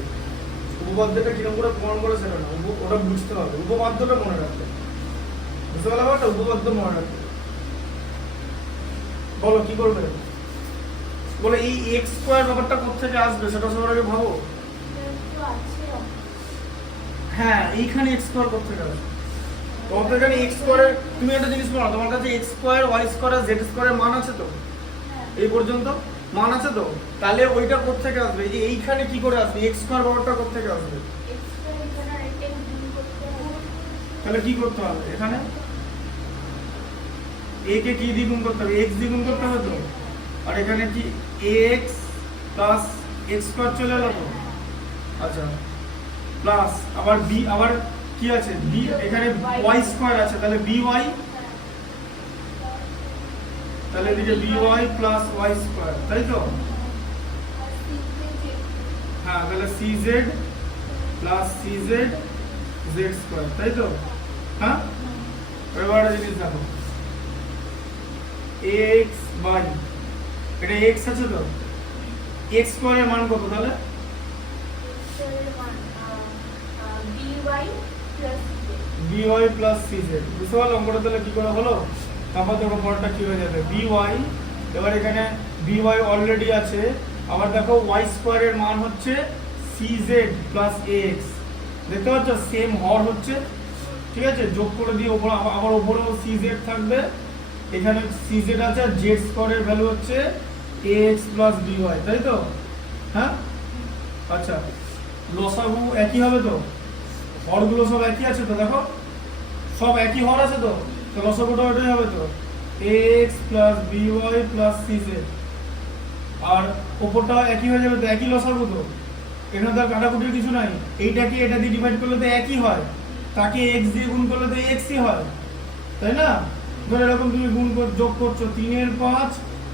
উপপাদ্যটা কিরকম করে প্রমাণ করে সেটা না, ওটা বুঝতে হবে, উপপাদ্যটা মনে রাখতে বুঝতে পারলাম। একটা উপপাদ্য মনে রাখতে বলো কি করবে, বলে এই এক্স স্কয়ার ব্যাপারটা কোথা থেকে আসবে সেটা সবার আগে ভাবো। হ্যাঁ এইখানে এক্স স্কয়ার কোথা থেকে আসবে, তোমার তো এখানে এক্স স্কয়ারের, তুমি একটা জিনিস বলো, তোমার কাছে এক্স স্কয়ার ওয়াই স্কয়ার আর জেড স্কয়ারের মান আছে তো, এই পর্যন্ত মান আছে তো, তাহলে ওইটা কোথা থেকে আসবে, এই যে এইখানে কি করে আসবে এক্স স্কয়ার ব্যাপারটা কোথা থেকে আসবে, তাহলে কি করতে হবে এখানে a কে কি দ্বিগুণ করতে হবে, x দ্বিগুণ করতে হবে তো, আর এখানে কি ax প্লাস x স্কয়ার চলে এলো তো, আচ্ছা প্লাস আবার b, আবার কি আছে b, এখানে y স্কয়ার আছে, তাহলে by, তাহলে এদিকে by প্লাস y স্কয়ার, তাই তো, হ্যাঁ তাহলে cz plus cz z square, তাই তো, হ্যাঁ এবার একটা জিনিস দেখো x বাই, এটা x আছে তো, x স্কয়ারের মান কত তাহলে, by প্লাস cz, বুঝতে পারলে অঙ্কটা তাহলে কি করে হলো, তারপর দেখো পরেরটা কি হয়ে যাবে by, এবার এখানে by অলরেডি আছে, আবার দেখো y স্কয়ারের মান হচ্ছে cz প্লাস ax, দেখতে পাচ্ছ সেম হর হচ্ছে, ঠিক আছে, যোগ করে দিয়ে উপরে আবার উপরেও cz থাকবে, এখানে cz আছে আর z স্কয়ারের ভ্যালু হচ্ছে ax প্লাস by, তাই তো, হ্যাঁ আচ্ছা লসাগু একই হবে তো, হরগুলো সব একই আছে তো, দেখো সব একই হর আছে তো, তো লসাগুটা ওটাই হবে তো ax plus by plus cz, আর উপরটা একই হয়ে যাবে তো, একই লসাগু তো, এখানে তো আর কাটাকুটির কিছু নাই, এইটাকে এটা দিয়ে ডিভাইড করলে তো একই হয়, তাকে x দিয়ে গুণ করলে তো x ই হয়, তাই না, ধর এরকম তুমি গুণ যোগ করছো 3 এর 5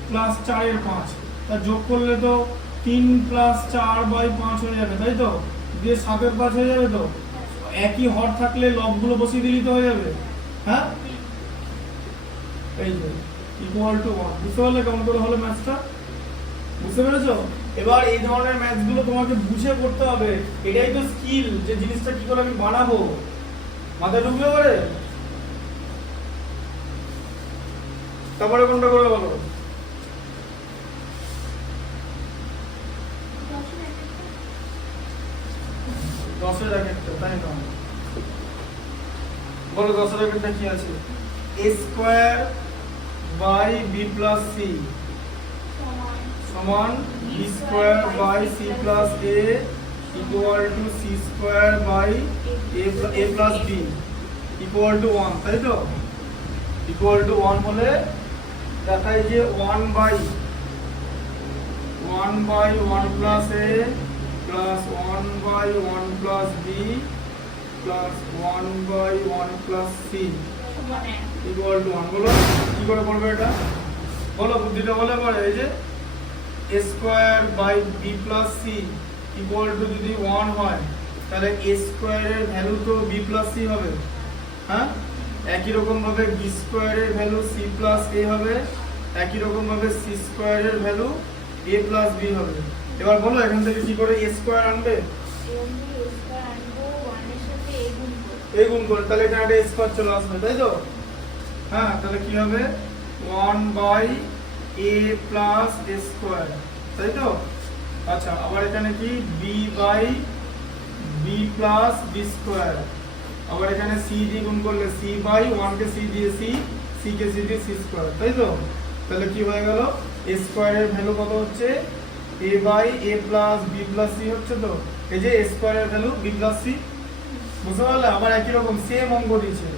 প্লাস 4 এর 5, তা যোগ করলে তো 3 প্লাস 4 বাই 5 হয়ে যাবে, তাই তো, দিয়ে 7 এর 5 হয়ে যাবে তো, একই হর থাকলে লবগুলো বসিয়ে দিলেই তো হয়ে যাবে, হ্যাঁ এই যে ইকুয়াল টু 1, বুঝতে পারলে কেমন করে হলো ম্যাথটা, বুঝতে পেরেছো। এবার এই ধরনের ম্যাথস গুলো তোমাকে বুঝে করতে হবে, এটাই তো স্কিল, যে জিনিসটা কি করে আমি বানাবো, মাথায় ঢুকবে পারে। তারপরে কোনটা করে বলো, দশের একটা, তাই না, বলো 10 এর একটা কি আছে, a square by b plus c সমান b square by c plus a equal to c square by a plus b equal to 1, তাই তো, ইকুয়াল টু 1 হলে দেখায় যে 1 by 1 plus a plus 1 by 1 plus b plus 1 by 1 plus c equal to 1, বলো কি করে করবে এটা, বলো বুদ্ধিটা বলে পরে, এই যে a square by b plus c equal to যদি 1 হয় তাহলে a স্কয়ারের ভ্যালু তো b প্লাস c হবে, হ্যাঁ একই রকম ভাবে b স্কয়ারের ভ্যালু c প্লাস a হবে, একই রকম ভাবে c স্কয়ারের ভ্যালু a প্লাস b হবে। এবার বলো এখান থেকে কি করে a স্কয়ার আনবে, a গুণ করে, তাহলে এখানে একটা a স্কয়ার চলে আসবে, তাই তো, হ্যাঁ তাহলে কি হবে 1 by a plus a square, তাই তো, আচ্ছা আবার এখানে কি b by b plus b square, আবার এখানে c দিয়ে গুণ করলে c বাই 1 কে c দিয়ে c, c কে c দিয়ে c স্কয়ার, তাই তো, তাহলে কি হয়ে গেল a স্কয়ারের ভ্যালু কত হচ্ছে a by a plus b plus c হচ্ছে তো, এই যে a স্কয়ারের ভ্যালু b প্লাস c, বুঝতে পারলে, আবার একই রকম সেম অঙ্ক দিয়েছে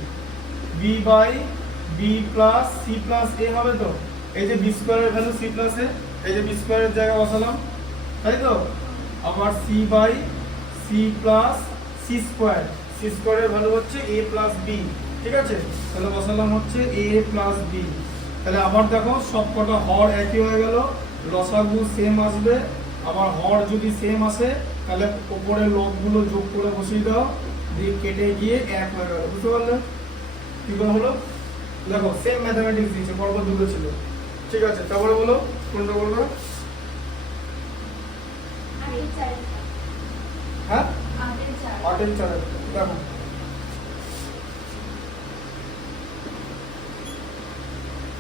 b by b plus c plus a হবে তো, এই যে b স্কয়ারের ভ্যালু c প্লাস a, এই যে b স্কয়ারের জায়গায় বসালাম, তাই তো, আবার c by c plus c square, c স্কয়ারের ভ্যালু হচ্ছে a প্লাস b, ঠিক আছে, তাহলে বসালাম হচ্ছে a প্লাস b, তাহলে আবার দেখো সবকটা হর একই হয়ে গেল, লসাগু সেম আসবে, আবার হর যদি সেম আসে তাহলে উপরে লবগুলো যোগ করে বসিয়ে দাও, দিয়ে কেটে গিয়ে 1 হয়ে গেল, বুঝতে পারলে কি করে হলো, দেখো সেম ম্যাথমেটিক্স দিয়েছে, পরপর দুটো ছিল, ঠিক আছে, তারপরে বলো কোনটা বলবো, হ্যাঁ 8 এর 4 দেখো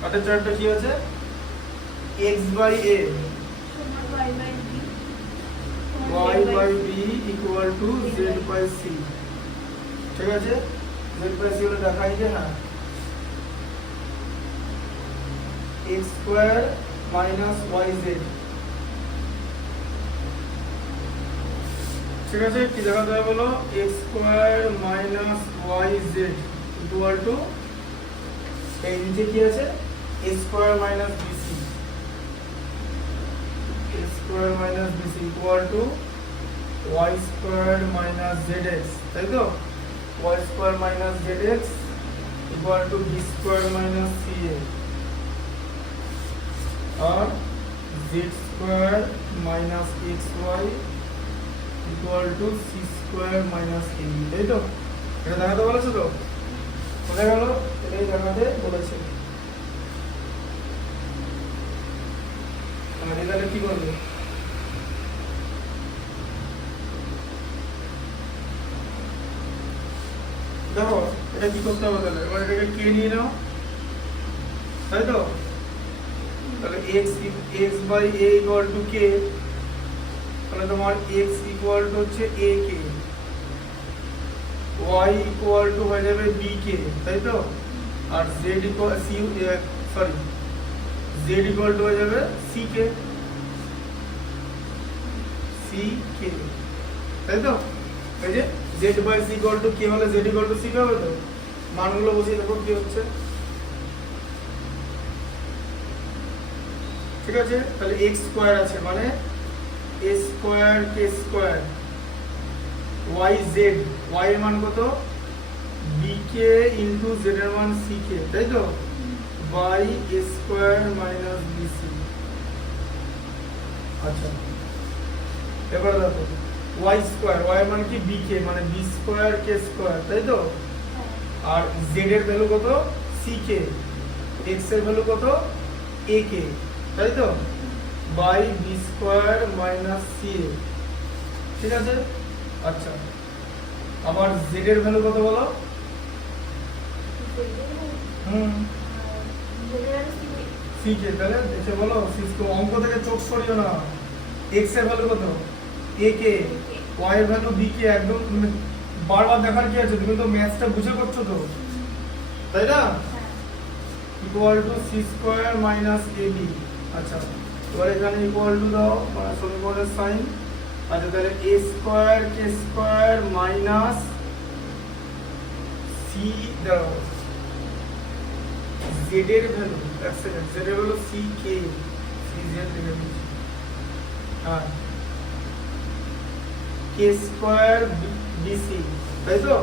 8 এর 4টা কি আছে x by a সমান y by b y by b equal to z by c ঠিক আছে z by c হলে দেখাই যে না x square minus yz ঠিক আছে কি দেখাতে হবে বলো x square minus yz equal to এই নিচে কি আছে a square minus bc a square minus bc equal to y square minus zx তাই তো y square minus zx equal to b square minus ca और z square minus xy equal to c square minus ab তাই তো এটা দেখাতে বলেছে তো কোথায় গেল এটাই দেখাতে বলেছে আর এখানে কি করবে দেখো এটা কি করতে হবে তাহলে এবার এটাকে কে নিয়ে নাও তাই তো তাহলে x by a equal to k তাহলে তোমার x equal to হচ্ছে a k y equal to হয়ে যাবে b k তাই তো আর z equal z equal to হয়ে যাবে c k তাই তো এই যে z by c equal to k হলে z equal to c হবে তো মানগুলো বসিয়ে দেখো কি হচ্ছে ঠিক আছে তাহলে x স্কয়ার আছে মানে a square k square y z y এর মান কত bk ইনটু z এর মান ck তাই তো by a square minus bc আচ্ছা এবার দেখো y স্কয়ার y এর মান কি bk মানে b স্কয়ার k স্কয়ার তাই তো আর z এর ভ্যালু কত ck x এর ভ্যালু কত ak তাই তো by B square minus C ঠিক আছে আচ্ছা আবার জেড এর ভ্যালু কত বলো সি কে তাহলে এসে বলো সিস্কো অঙ্ক থেকে চোখ সরিও না এক্স এর ভ্যালু কত এ কে ওয়াই এর ভ্যালু বি কে একদম বারবার দেখার কি আছে তুমি তো ম্যাথসটা বুঝে করছো তো তাই না equal to C square minus A B আচ্ছা এবার এখানে ইকুয়াল টু দাও মানে সমীকরণের সাইন আচ্ছা তাহলে a square k square minus c দাও z এর ভ্যালু এক সেকেন্ড z এর value c k c z লিখে দিচ্ছি হ্যাঁ k স্কয়ার bc তাই তো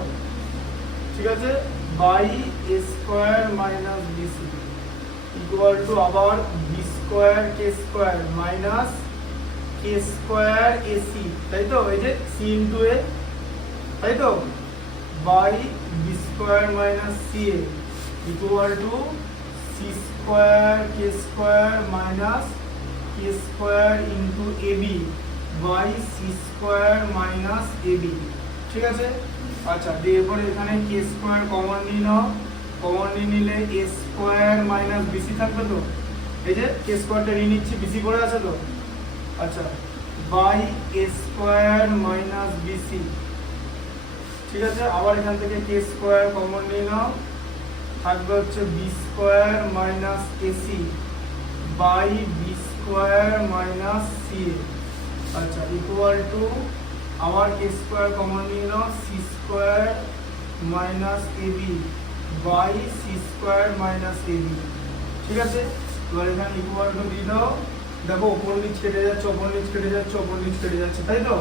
ঠিক আছে by a square minus bc equal to আবার b square k square minus k square ac তাই তো এই যে c ইনটু a তাই তো by b square minus ca equal to c square k square minus k square into ab by c square minus ab ঠিক আছে আচ্ছা এরপর এখানে k স্কয়ার কমন নিয়ে নাও কমন নিলে a স্কয়ার মাইনাস bc থাকবে তো এই যে k স্কয়ারটা নিয়ে নিচ্ছি bc পড়ে আছে তো আচ্ছা by a square minus bc ঠিক আছে আবার এখান থেকে k স্কয়ার কমন নিয়ে নাও থাকবে হচ্ছে b square minus ac by b square minus ca আচ্ছা ইকুয়াল টু আবার k স্কয়ার কমন নিয়ে নাও c square minus ab by c square minus ab ঠিক আছে এবার এখানে ইকুয়াল টু দিয়ে দাও দেখো উপর নিচ কেটে যাচ্ছে উপর নিচ কেটে যাচ্ছে উপর নিচ কেটে যাচ্ছে তাই তো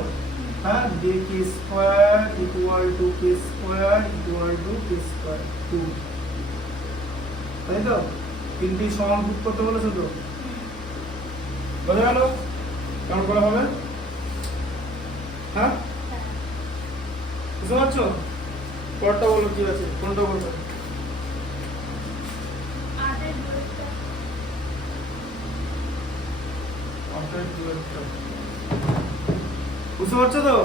হ্যাঁ যে k square equal two k square equal two k square 2 তাই তো তিনটি সমান রূপ করতে বলেছো তো বোঝা গেল কেমন করা হবে হ্যাঁ বুঝতে পারছো পরটা বলো কি আছে কোনটা বলবো বুঝতে পারছো তো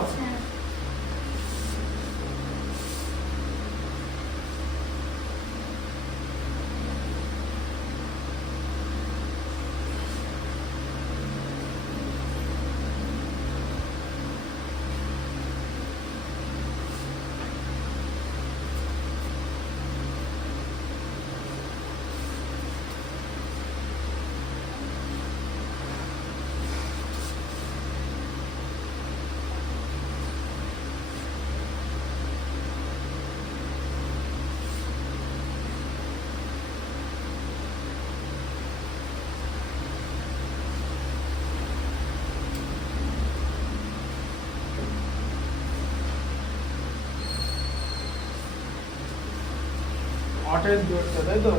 8 এর দুইটা, তাই তো?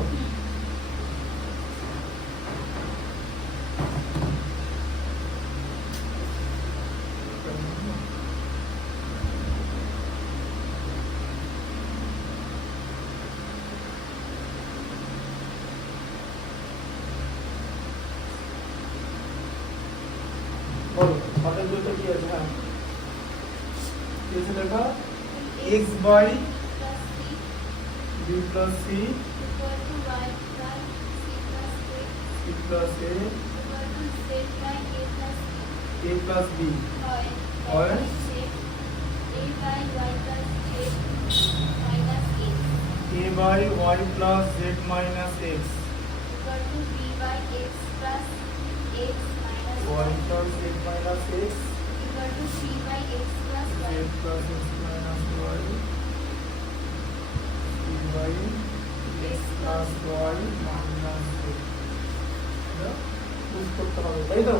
বলো 8 এর দুইটা কি আছে? হ্যাঁ কি আছে লেখা? x by b plus c c plus a plus b or a by y plus z minus x y plus z minus x z plus x minus y c by x plus y minus x এটা use করতে হবে, তাই তো?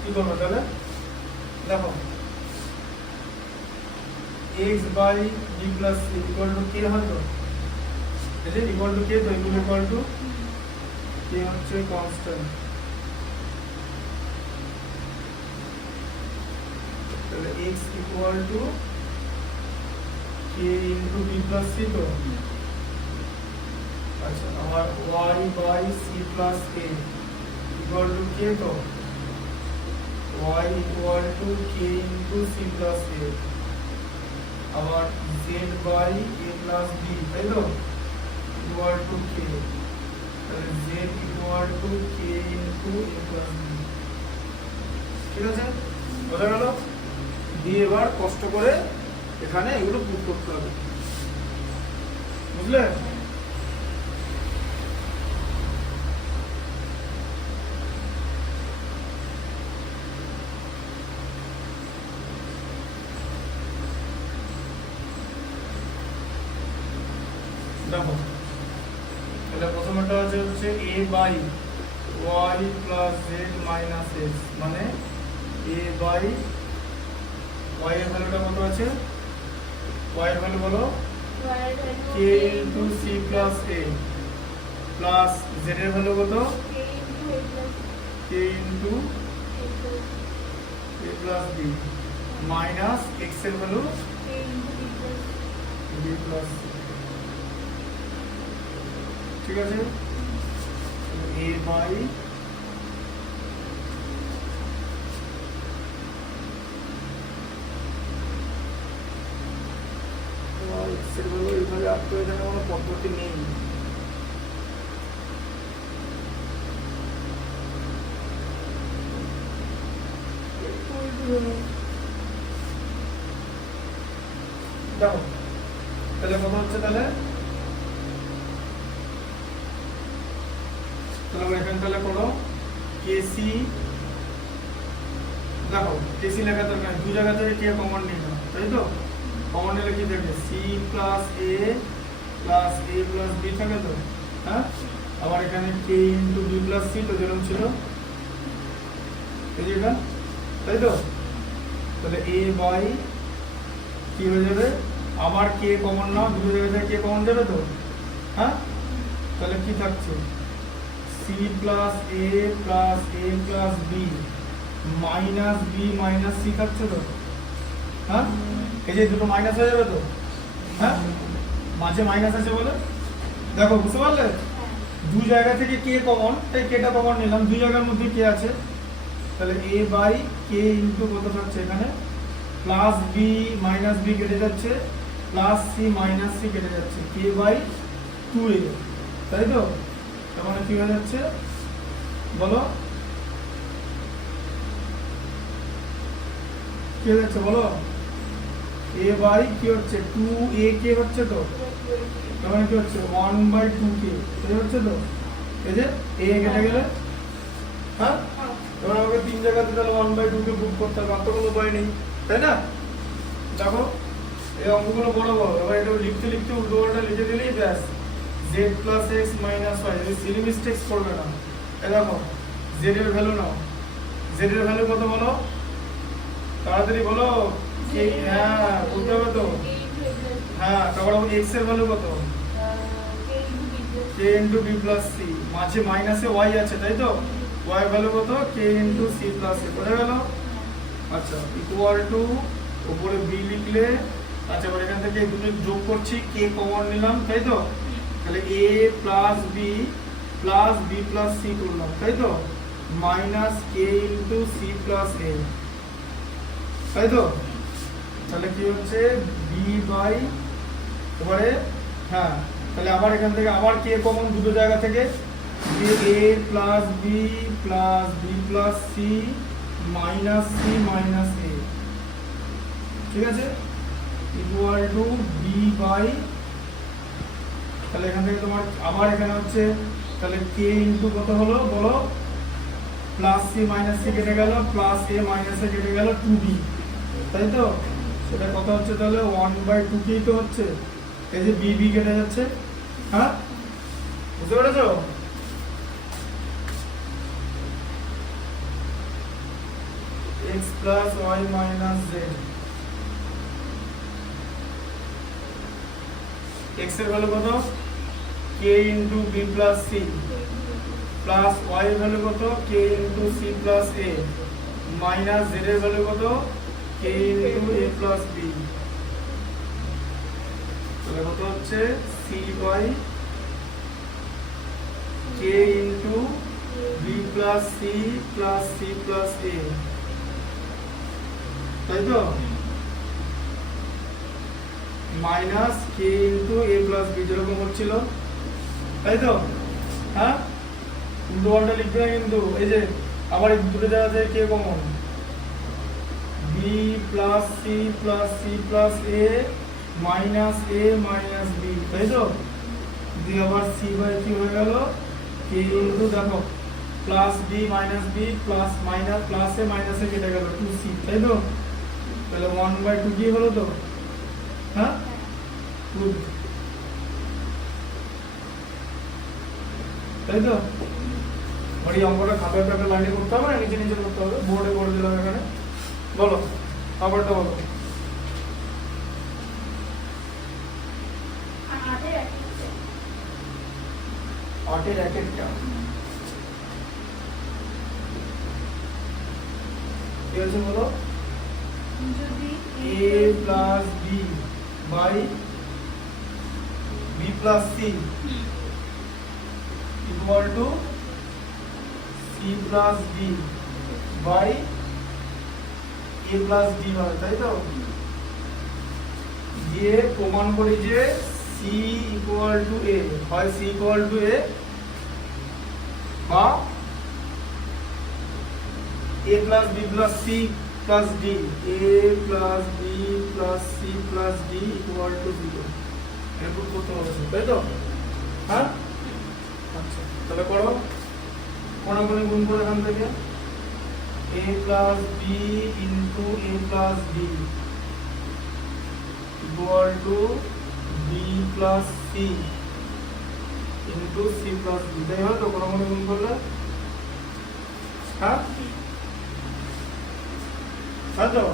কি করবো তাহলে? দেখো x by b plus c equal to k হয় তো, এই যে equal to k তো equal to k হচ্ছে কনস্ট্যান্ট, তাহলে x equal to k into b plus c তো, আচ্ছা আর y by c plus a equal to k তো, y equal to k into c plus a আবার z by a plus b, তাই তো? equal to k, তাহলে z equal to k into a plus b, ঠিক আছে? বোঝা গেল? দিয়ে এবার কষ্ট করে এখানে এগুলো পুট করতে হবে, বুঝলে? দেখো তাহলে প্রথমটা হচ্ছে a by y plus z minus x, মানে a by y এর ভ্যালুটা কত আছে? y এর ভ্যালু বলো k into c plus a plus z এর ভ্যালু কত? k into a plus b minus x এর ভ্যালু b plus c, ঠিক আছে? a by x এর ভ্যালু এইভাবে আপ করে দেওয়ার কোনো পদ্ধতি নেই, দেখো তাহলে কত হচ্ছে? তাহলে এখানে তাহলে করো kc, দেখো kc লেখা দরকার, দু জায়গা থেকে কে কমন নিলাম, তাই তো? কমন নিলে কি থাকে? c plus a plus b থাকে তো, হ্যাঁ? আবার এখানে k into b plus c তো যেরকম ছিল এই যে এটা, তাই তো? তাহলে a by কি হয়ে যাবে? আবার k কমন নাও, দুটো জায়গা থেকে k কমন যাবে তো, হ্যাঁ? তাহলে কি থাকছে? c plus a plus b minus b minus c থাকছে তো, হ্যাঁ? এই যে দুটো মাইনাস হয়ে যাবে তো, হ্যাঁ? মাঝে মাইনাস আছে বলে, দেখো বুঝতে পারলে? দু জায়গা থেকে কে কমন, তাই কেটা কমন নিলাম, দুই জায়গার মধ্যে কে আছে, তাহলে a বাই কে ইন্টু কত থাকছে এখানে? প্লাস বি মাইনাস বি কেটে যাচ্ছে, প্লাস সি মাইনাস সি কেটে যাচ্ছে, কে বাই 2a, তাই তো? তার মানে কি হয়ে যাচ্ছে বলো? কি হয়ে যাচ্ছে বলো? a বাই কি হচ্ছে 2a কে হচ্ছে তো, তার মানে কি হচ্ছে 1/2k, এই হচ্ছে তো? এই যে a কেটে গেলে, হ্যাঁ? এবার আমাকে তিন জায়গাতে তাহলে 1/2কে বুক করতে হবে, আর তো কোনো উপায় নেই, তাই না? দেখো এই অঙ্কগুলো বড় বড়, এবার এটা লিখতে লিখতে উল্টোপাল্টা লিখে দিলেই ব্যাস, z plus x minus y, এই সিলি মিস্টেকস করবে না। এই দেখো z এর ভ্যালু নাও, z এর ভ্যালু কত বলো? তাড়াতাড়ি বলো, z হ্যাঁ বলতে হবে তো। হ্যাঁ তারপর এক্স এর ভ্যালু কত? k into b plus c, মাঝে মাইনাসে y আছে তাই তো, y এর ভ্যালু কত? k into c plus a, বোঝা গেল? আচ্ছা ইকুয়াল টু, উপরে b লিখলে, আচ্ছা এবার এখান থেকে দুটো যোগ করছি, k কমন নিলাম তাই তো, তাহলে a plus b plus c করলাম তাই তো, minus k into c plus a তাই তো, তাহলে কি হচ্ছে b বাই, এবারে হ্যাঁ তাহলে আবার এখান থেকে আবার কে কমন দুটো জায়গা থেকে, a plus b plus c minus c minus a, ঠিক আছে, ইকুয়াল টু b বাই, তাহলে এখান থেকে তোমার আবার এখানে হচ্ছে, তাহলে k ইনটু কত হলো বলো, প্লাস c মাইনাস c কেটে গেল, প্লাস a মাইনাস a কেটে গেল, 2b তাই তো, সেটা কত হচ্ছে তাহলে 1/2 কি তো হচ্ছে, এই যে b কেটে যাচ্ছে, হ্যাঁ বুঝতে পেরেছো? x plus y minus z, x এর ভ্যালু কত? k into b plus c plus y এর ভ্যালু কত? k into c plus a minus z এর ভ্যালু কত? k into a plus b, তাহলে কত হচ্ছে c by k into b plus c plus a তাই তো, minus k into a plus b যেরকম হচ্ছিল তাই তো, হ্যাঁ উল্টো পাল্টা লিখবে না কিন্তু, এই যে আবার এই দুটো জায়গা থেকে কে common, b plus c plus a minus a minus b তাই তো, দিয়ে আবার c বাই কি হয়ে গেল, k ইনটু দেখো plus b minus b plus minus plus a minus a কেটে গেল 2c তাই তো, তাহলে 1/2 কি হলো তো, হ্যাঁ গুড তাই তো, এই অঙ্কটা খাতায় একটা লাইনে করতে হবে না, নিচে নিচে করতে হবে, বোর্ডে করে দিলাম এখানে, বলো আবারটা বলো। আটের এক একটা কি হচ্ছে বলো, a plus b by b plus c equal to c plus d by a plus d হয় তাই তো, দিয়ে প্রমাণ করি যে c ইকুয়াল টু a, হয় c ইকুয়াল টু a বা a plus b plus c plus d, a plus b plus c plus d equal to 0, এরকম করতে হবে তাই তো, হ্যাঁ আচ্ছা তাহলে করো, কোনাকুনি গুণ করে এখান থেকে a plus b into a plus d equal to b plus c into c plus d, তাই হয় তো কোনাকুনি গুণ করলে, হ্যাঁ হ্যাঁ তো,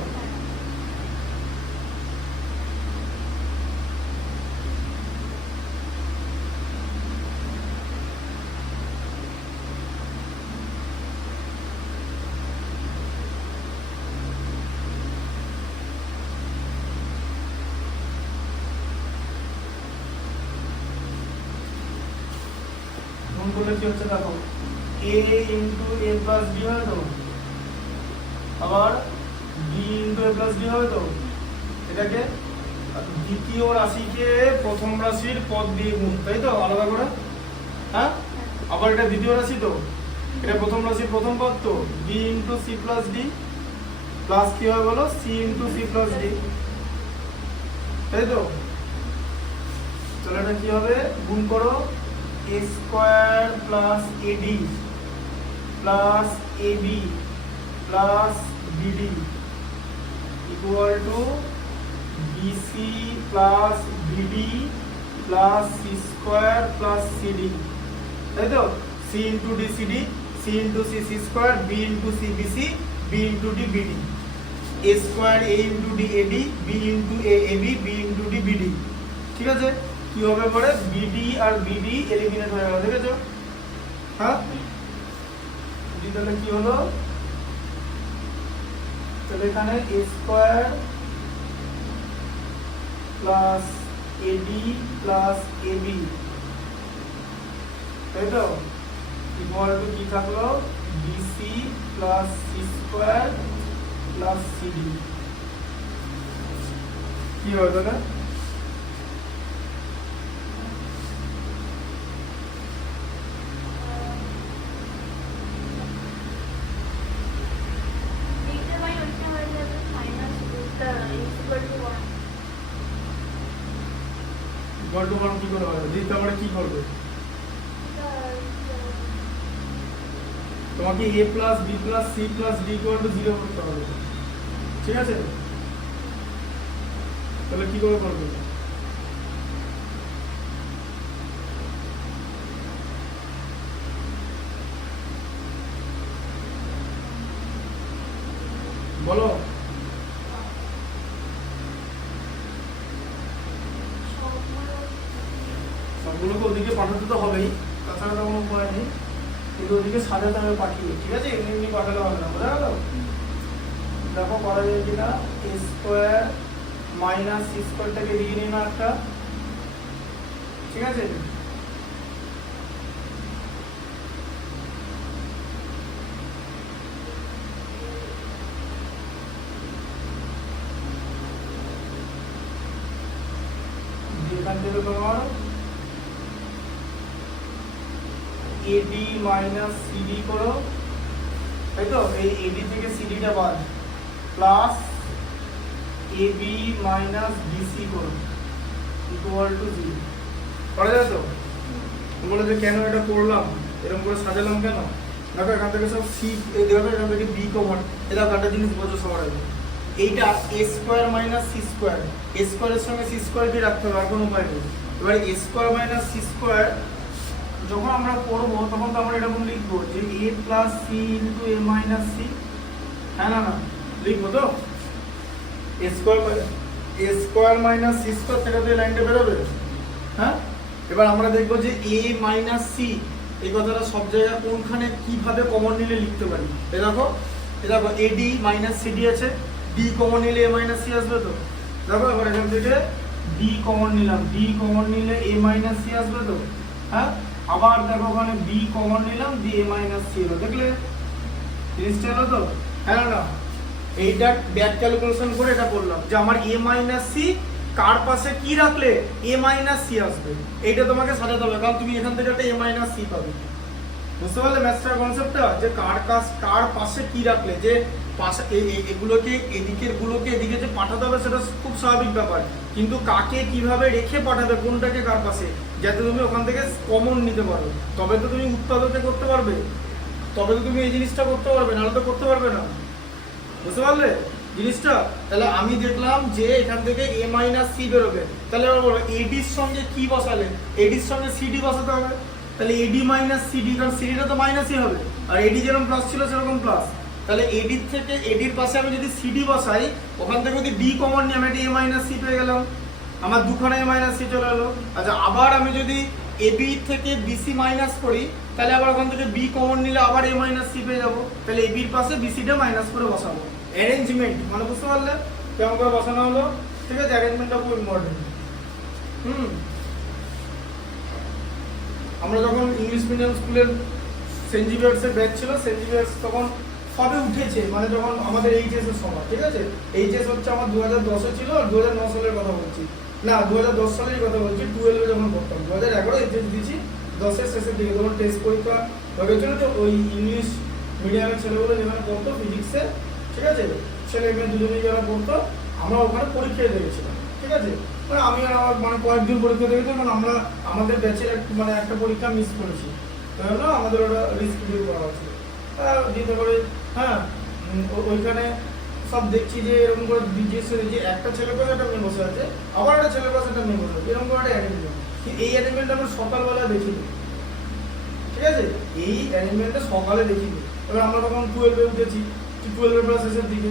গুণ করলে কি হচ্ছে দেখো, a into a plus b হয় তো, আবার b into a plus d হবে তো, এটাকে দ্বিতীয় রাশিকে প্রথম রাশির পদ দিয়ে গুণ তাই তো, আলাদা করে, হ্যাঁ আবার এটা দ্বিতীয় রাশি তো, এটা প্রথম রাশির প্রথম পদ তো, b into c plus d plus কি হবে বলো, c into c plus d তাই তো, তাহলে এটা কি হবে, গুণ করো a square plus ad plus ab plus bd equal to bc plus bd plus c square plus cd তাই তো, c into d cd, c into c c square, b into c bc, b into d bd, a square a into d ad b into a ab b into d bd। ঠিক আছে, কি হবে পরে bd আর bd eliminate হয়ে গেল, দেখেছো? হ্যাঁ, তাহলে কি হলো, তাহলে এখানে a square plus ad plus ab, তাই তো, ইকুয়াল টু কি থাকলো bc plus c square plus cd। কি হবে তাহলে? এইটা বাই ওইটা হয়ে যাবে মাইনাস রুটটা ইকুয়াল টু 1। ইকুয়াল টু 1 কি করে হবে? দিতে আমরা কি করবে? তোমাকে a plus b plus c plus d equal to 0 করতে হবে, ঠিক আছে? তাহলে কি করে করবে? বলো। সবগুলোকে ওদিকে পাঠাতে তো হবেই, তাছাড়া তো কোনো উপায় নেই, কিন্তু ওদিকে সাজাতে হবে পাঠিয়ে, ঠিক আছে? এমনি এমনি পাঠালে হবে না, বোঝা গেল? দেখো করা যায় কিনা, a স্কয়ার মাইনাস c স্কয়ারটাকে দিয়ে নিই না একটা, ঠিক আছে? এখান থেকে তোমার ad মাইনাস cd করো, তাই তো? এই ad থেকে cd টা বাদ, প্লাস ab মাইনাস bc করো ইকুয়াল টু 0। করা যায় তো? বলে যে কেন এটা করলাম, এরকম করে সাজালাম কেন? দেখো এখান থেকে সব c এই দেখো, এখান থেকে b কমন, এটা একটা জিনিস বোঝো সবার আগে, এইটা a square minus c square, a স্কয়ারের সঙ্গে c স্কয়ার কি রাখতে হবে, আর কোনো উপায় নেই। এবার a square minus c square যখন আমরা করব তখন তো আমরা এরকম লিখবো যে a plus c into a minus c, হ্যাঁ না না লিখবো তো? a square minus c square থেকে তো এই লাইনটা বেরোবে, হ্যাঁ? এবার আমরা দেখবো যে a মাইনাস c এই কথাটা সব জায়গায় কোনখানে কিভাবে কমন নিলে লিখতে পারি। এই দেখো ad মাইনাস cd আছে, d কমন নিলে a মাইনাস c আসবে তো। দেখো এবার এখান থেকে d কমন নিলাম, d কমন নিলে a মাইনাস c আসবে তো, হ্যাঁ? আবার দেখো ওখানে b কমন নিলাম, d a মাইনাস c হলো, দেখলে জিনিসটা হলো তো? হ্যাঁ না, এইটা ব্যাক ক্যালকুলেশন করে এটা করলাম যে আমার a মাইনাস c কার পাশে কি রাখলে a মাইনাস c আসবে, এইটা তোমাকে সাজাতে হবে, কারণ তুমি এখান থেকে একটা a মাইনাস c পাবে। বুঝতে পারলে ম্যাথসটার কনসেপ্টটা, যে কার পাশে কি রাখলে, যে পাশে এগুলোকে এদিকের গুলোকে এদিকে যে পাঠাতে হবে সেটা খুব স্বাভাবিক ব্যাপার, কিন্তু কাকে কিভাবে রেখে পাঠাবে, কোনটাকে কার পাশে, যাতে তুমি ওখান থেকে কমন নিতে পারো, তবে তো তুমি উৎপাদকে করতে পারবে, তবে তো তুমি এই জিনিসটা করতে পারবে, নাহলে তো করতে পারবে না। বুঝতে পারলে জিনিসটা? তাহলে আমি দেখলাম যে এখান থেকে a মাইনাস c বেরোবে, তাহলে এবার বলো ad এর সঙ্গে কি বসালে, ad এর সঙ্গে cd বসাতে হবে, তাহলে ad মাইনাস cd, কারণ cd টা তো মাইনাসই হবে, আর ad যেরকম প্লাস ছিল সেরকম প্লাস, তাহলে ad থেকে ad এর পাশে আমি যদি cd বসাই, ওখান থেকে যদি d কমন নিই আমি একটা a মাইনাস c পেয়ে গেলাম, আমার দুখানে a মাইনাস c চলে এলো। আচ্ছা আবার আমি যদি ab থেকে bc মাইনাস করি, তাহলে আবার ওখান থেকে b কমন নিলে আবার a মাইনাস c পেয়ে যাবো, তাহলে ab এর পাশে bc টা মাইনাস করে বসাবো। অ্যারেঞ্জমেন্ট মানে বুঝতে পারলে কেমন করে বসানো হলো, ঠিক আছে? অ্যারেঞ্জমেন্টটা খুব ইম্পর্টেন্ট। আমরা যখন ইংলিশ মিডিয়াম স্কুলের সেন্ট জেভিয়ার্সের ব্যাচ ছিল, সেন্ট জেভিয়ার্স তখন সবে উঠেছে, মানে যখন আমাদের এইচএস এর সময়, ঠিক আছে? এইচএস হচ্ছে আমার 2010-এ ছিল, আর 2009 সালের কথা বলছি, না 2010 সালের কথা বলছি, 12-এ যখন পড়তাম, 2011 এইচএস দিয়েছি, 10-এর শেষের দিকে তখন টেস্ট পরীক্ষা হয়েছিল, তো ওই ইংলিশ মিডিয়ামের ছেলেগুলো যেখানে পড়তো ফিজিক্সে, ঠিক আছে, ছেলে মেয়ে দুজনেই যারা পড়তো, আমরা ওখানে পরীক্ষা দিয়েছিলাম, ঠিক আছে? মানে আমি আর আমার মানে কয়েকদিন পরীক্ষা দিয়েছি, কারণ আমরা আমাদের ব্যাচের মানে একটা পরীক্ষা মিস করেছি, তাই জন্য আমাদের ওটা রিস্কিডিউল করা হচ্ছে দিতে পারে। হ্যাঁ, ওইখানে সব দেখছি যে এরকম করে জিজ্ঞেস যে একটা ছেলের পাশে একটা মেয়ে বসে আছে, আবার একটা ছেলের পাশে একটা মেয়ে বসে আছে, এরকম করে একটা অ্যারেঞ্জমেন্ট। এই অ্যারেঞ্জমেন্টটা আমরা সকালবেলা দেখিনি, ঠিক আছে? এই অ্যারেঞ্জমেন্টটা সকালে দেখিনি। এবার আমরা তখন 12-এ উঠেছি, 12-এর প্রায় শেষের দিকে,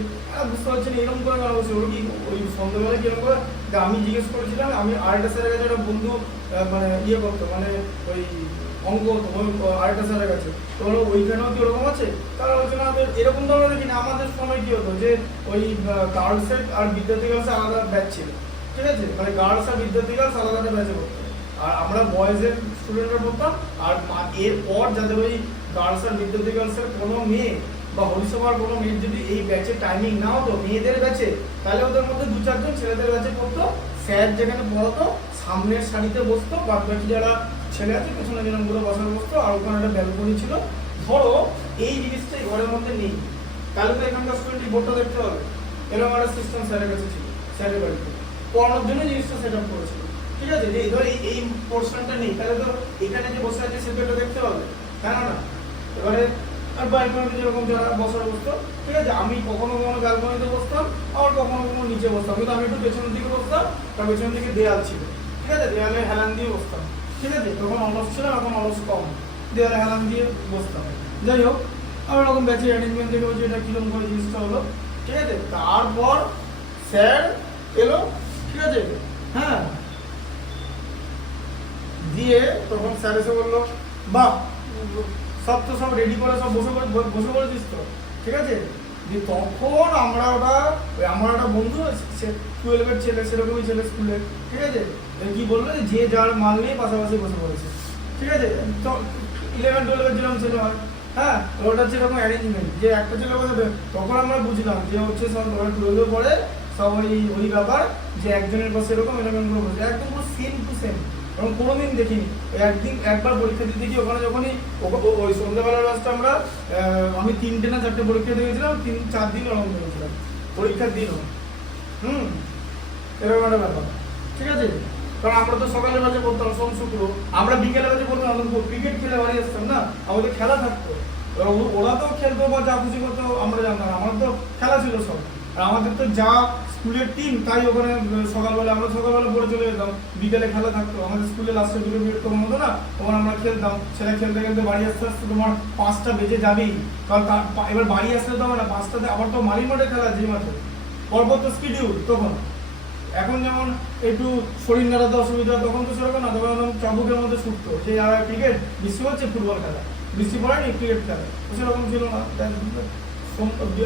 বুঝতে পারছেন এরকম করে কেন বলছে ওর কি ওই সন্ধ্যাবেলা কিরকম করে আমি জিজ্ঞেস করেছিলাম আমি আরেকটা স্যারের কাছে একটা বন্ধু মানে ইয়ে করতো মানে ওই অঙ্ক হতো ওই আরেকটা স্যারের কাছে তো হলো ওইখানেও কি ওরকম আছে তারা বলছে না এরকম ধরনের দেখি না আমাদের সময় কি হতো যে ওই গার্লসের আর বিদ্যার্থী গার্লসের আলাদা ব্যাচ ছিল ঠিক আছে মানে গার্লস আর বিদ্যার্থী গার্লস আলাদা আলাদা ব্যাচে পড়তো আর আমরা বয়েজের স্টুডেন্টরা পড়তাম আর এরপর যাদের ওই গার্লস আর বিদ্যার্থী গার্লসের কোনো মেয়ে বা হরিসভার কোনো মেয়ের যদি এই ব্যাচে টাইমিং না হতো মেয়েদের ব্যাচে তাহলে ওদের মধ্যে 2-4 জন ছেলেদের ব্যাচে পড়তো স্যার যেখানে পড়াতো সামনের সারিতে বসতো বাদ বাকি যারা ছেলে আছে পেছনে জনগুলো বসানো বসতো আর ওখানে একটা ব্যালকনি ছিল ধরো এই জিনিসটা এই ঘরের মধ্যে নেই তাহলে তো এখানকার স্টুডেন্ট বোর্ডটা দেখতে হবে এরকম একটা সিস্টেম স্যারের কাছে ছিল স্যারের বাড়িতে পড়ানোর জন্য জিনিসটা সেট আপ করেছিল ঠিক আছে যে ধর এই পোর্শনটা নেই তাহলে তো এখানে যে বসে আছে সেটা দেখতে হবে কেন না এবারে আর ব্যালকনিতে যেরকম যারা বসার বসতো ঠিক আছে আমি কখনো কখনো ব্যালকনিতে বসতাম আবার কখনো কখনো নিচে বসতাম কিন্তু আমি একটু পেছনের দিকে বসতাম তার পেছনের দিকে দেয়াল ছিল ঠিক আছে দেয়ালে হেলান দিয়ে বসতাম ঠিক আছে তখন অলস ছিল এখন অলস কম দেয়ালে হেলান দিয়ে বসতাম যাই হোক আমার এরকম ব্যাচের অ্যারেঞ্জমেন্ট থেকে বলছি এটা কিরকম করে জিনিসটা হলো ঠিক আছে তারপর স্যার এলো ঠিক আছে হ্যাঁ দিয়ে তখন স্যার এসে বললো বাহ সব তো সব রেডি করে সব বসে পড়েছিস তো ঠিক আছে যে তখন আমরা ওটা ওই আমার একটা বন্ধু সে 12-এর ছেলে সেরকমই ছেলে স্কুলে ঠিক আছে কি বললো যে যার মাল নিয়ে পাশাপাশি বসে পড়েছে ঠিক আছে তো 11-12-এর যেরকম ছেলে হয় হ্যাঁ ওটা হচ্ছে এরকম অ্যারেঞ্জমেন্ট যে একটা ছেলে বসে তখন আমরা বুঝলাম যে হচ্ছে সব ওরা 12-এ পড়ে সব ওই ব্যাপার যে একজনের পাশে এরকম করে বসে একদম পুরো সেম টু সেম এবং কোনোদিন দেখিনি একবার পরীক্ষা দিতে গিয়ে ওখানে যখনই ওই সন্ধ্যাবেলার বাসটা আমরা আমি 3টে না 4টে পরীক্ষা দিয়েছিলাম 3-4 দিন ওরকম করেছিলাম পরীক্ষার দিনও এরকম একটা ব্যাপার ঠিক আছে কারণ আমরা তো সকালের বাজে পড়তাম সোম শুক্র আমরা বিকেলের বাজে পড়তাম আমরা ক্রিকেট খেলে বাড়ি আসতাম না আমাদের খেলা থাকতো ওরা তো খেলতো বা যা খুশি করতো আমরা জানতাম আমার তো খেলা ছিল সব আর আমাদের তো যা স্কুলের টিম তাই ওখানে সকালবেলা আমরা সকালবেলা পড়ে চলে যেতাম বিকেলে খেলা থাকতো আমাদের স্কুলে লাস্টে 2 পিরিয়ড তখন হতো না তখন আমরা খেলতাম ছেলে খেলতে খেলতে বাড়ি আসতে আসতে তোমার 5টা বেজে যাবেই কারণ এবার বাড়ি আসতে তো হবে না 5টাতে আবার তো মারি মাঠে খেলা যে মাঠে পরপর তো স্কিডিউল তখন এখন যেমন একটু শরীর নাড়াতে অসুবিধা তখন তো সেরকম না তখন চাবুকের মধ্যে ছুটতো যে ক্রিকেট বৃষ্টি হচ্ছে ফুটবল খেলা বৃষ্টি পড়েনি ক্রিকেট খেলা সেরকম ছিল না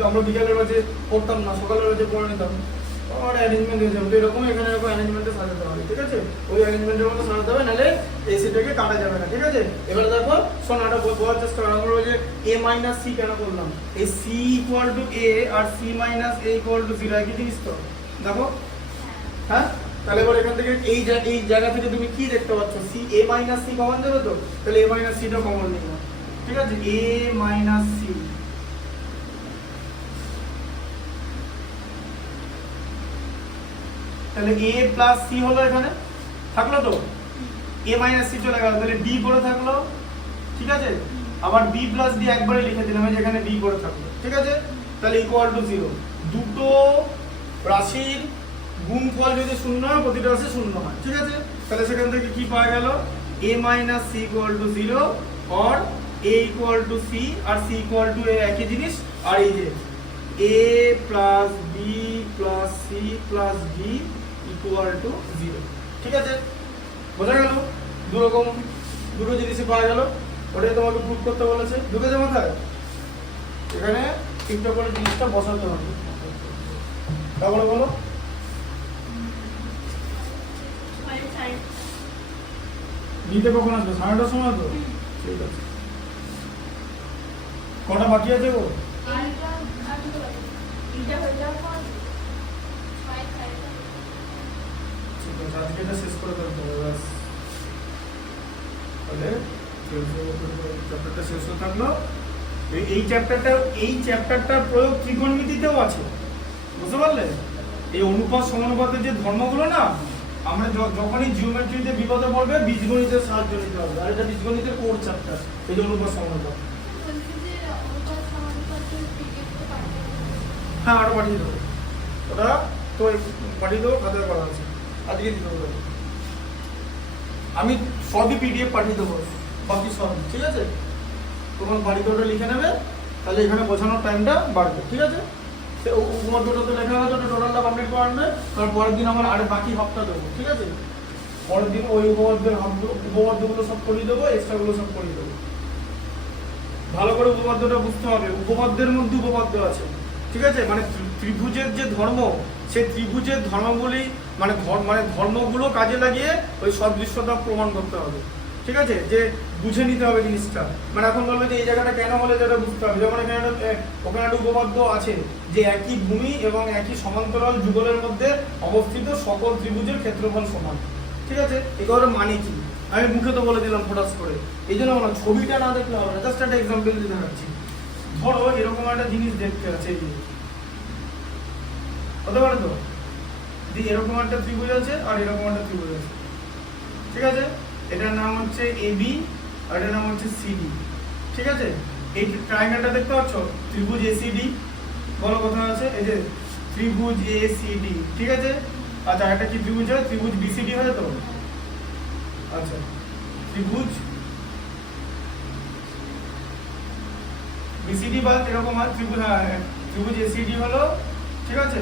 আমরা বিকালের বাজে পড়তাম না সকালের বাজে পড়ে নিতাম আমার অ্যারেঞ্জমেন্ট হয়ে যাবে এরকম এখানে এরকম অ্যারেঞ্জমেন্টে সাজাতে হবে ঠিক আছে ওই অ্যারেঞ্জমেন্টের মধ্যে সাজাতে হবে নাহলে এসিটাকে কাটা যাবে না ঠিক আছে এবারে দেখো শোনাটা বোঝার চেষ্টা করা আমরা যে a - c কেন করলাম এই c = a R c - a = 0 একই জিনিস তো দেখো হ্যাঁ তাহলে এবার এখান থেকে এই জায়গা থেকে তুমি কি দেখতে পাচ্ছ c a - c কমন যাবে তো তাহলে a - c টা কমন নিয়ে নাও ঠিক আছে a - c তাহলে a + c হলো এখানে থাকলো তো a - c চলে গেল তাহলে b পড়ে থাকলো ঠিক আছে আবার b + d একবারে লিখে দিলাম যেখানে b পড়ে থাকলো ঠিক আছে তাহলে = 0 দুটো রাশির গুণফল যদি শূন্য হয় প্রতিটা রাশি শূন্য হয় ঠিক আছে তাহলে সেখান থেকে কি পাওয়া গেল a - c = 0 or a = c R c = a একই জিনিস আর এই যে a + b + c + d = 0 ঠিক আছে বোঝা গেল দুটো জিনিসই পাওয়া গেল ওটাই তোমাকে প্রুফ করতে বলেছে ঢুকেছে মাথায় এখানে ঠিকঠাক করে জিনিসটা বসাতে হবে তারপরে বলো দিতে কখন আসবে 9:30 সময় তো ঠিক আছে কটা বাকি আছে গো আজকে এটা শেষ করে ফেলতে হবে ব্যাস তাহলে চ্যাপ্টারটা শেষ হয়ে থাকলো এই চ্যাপ্টারটার প্রয়োগ ত্রিকোণমিতিতেও আছে বুঝতে পারলে এই অনুপাত সমানুপাতের যে ধর্মগুলো না আমরা যখনই জিওমেট্রিতে বিপদে পড়বে বীজগণিতের সাহায্য নিতে হবে আর এটা বীজগণিতের কোর চ্যাপ্টার এই যে অনুপাত সমানুপাত হ্যাঁ ওটা পাঠিয়ে দেবো ওটা তো পাঠিয়ে দেবো খাতায় করা আছে আজকে দিতে হবে আমি সবই পিডিএফ পাঠিয়ে দেবো বাকি সব ঠিক আছে তখন বাড়িতে ওটা লিখে নেবে তাহলে এখানে বোঝানোর টাইমটা বাড়বে ঠিক আছে উপপাদ্যটা তো লেখা হয়েছে, ওটা টোটালটা কমপ্লিট করে আনবে, তারপর পরের দিন আমার আর বাকি হাফটা দেবো, ঠিক আছে? পরের দিন ওই উপপাদ্যগুলো সব করিয়ে দেবো, এক্সট্রাগুলো সব করিয়ে দেবো। ভালো করে উপপাদ্যটা বুঝতে হবে, উপপাদ্যের মধ্যে উপপাদ্য আছে, ঠিক আছে? মানে ত্রিভুজের যে ধর্ম, সেই ত্রিভুজের ধর্মগুলি মানে ধর্মগুলো কাজে লাগিয়ে ওই সদৃশ্যতা প্রমাণ করতে হবে, ঠিক আছে? যে বুঝে নিতে হবে জিনিসটা। মানে এখন বলবে যে এই জায়গাটা কেন বলে, যেটা বুঝতে হবে। যেমন এখানে ওখানে একটা উপপাদ্য আছে যে একই ভূমি এবং একই সমান্তরাল যুগলের মধ্যে অবস্থিত সকল ত্রিভুজের ক্ষেত্রফল সমান, ঠিক আছে? এগুলোর মানে কি আমি মুখে তো বলে দিলাম ফোটাস করে, এই জন্য আমরা ছবিটা না দেখলে হবে না, জাস্ট একটা এক্সাম্পল দিতে দেখাচ্ছি। ধরো এরকম একটা জিনিস দেখতে আছে, এই হতে পারে তো, যে এরকম একটা ত্রিভুজ আছে আর এরকম একটা ত্রিভুজ আছে, ঠিক আছে? এটার নাম হচ্ছে এবি আর এটার নাম হচ্ছে সিডি, ঠিক আছে? এই ট্রায়াঙ্গেলটা দেখতে পাচ্ছ, ত্রিভুজ এসিডি, বলো কোথায় আছে? এই যে ত্রিভুজ এসিডি, ঠিক আছে? আচ্ছা এটা কি ত্রিভুজ হয়? ত্রিভুজ বিসিডি হয় তো? আচ্ছা ত্রিভুজ বিসিডি বা এরকম হয় ত্রিভুজ, হ্যাঁ ত্রিভুজ এসিডি হলো, ঠিক আছে?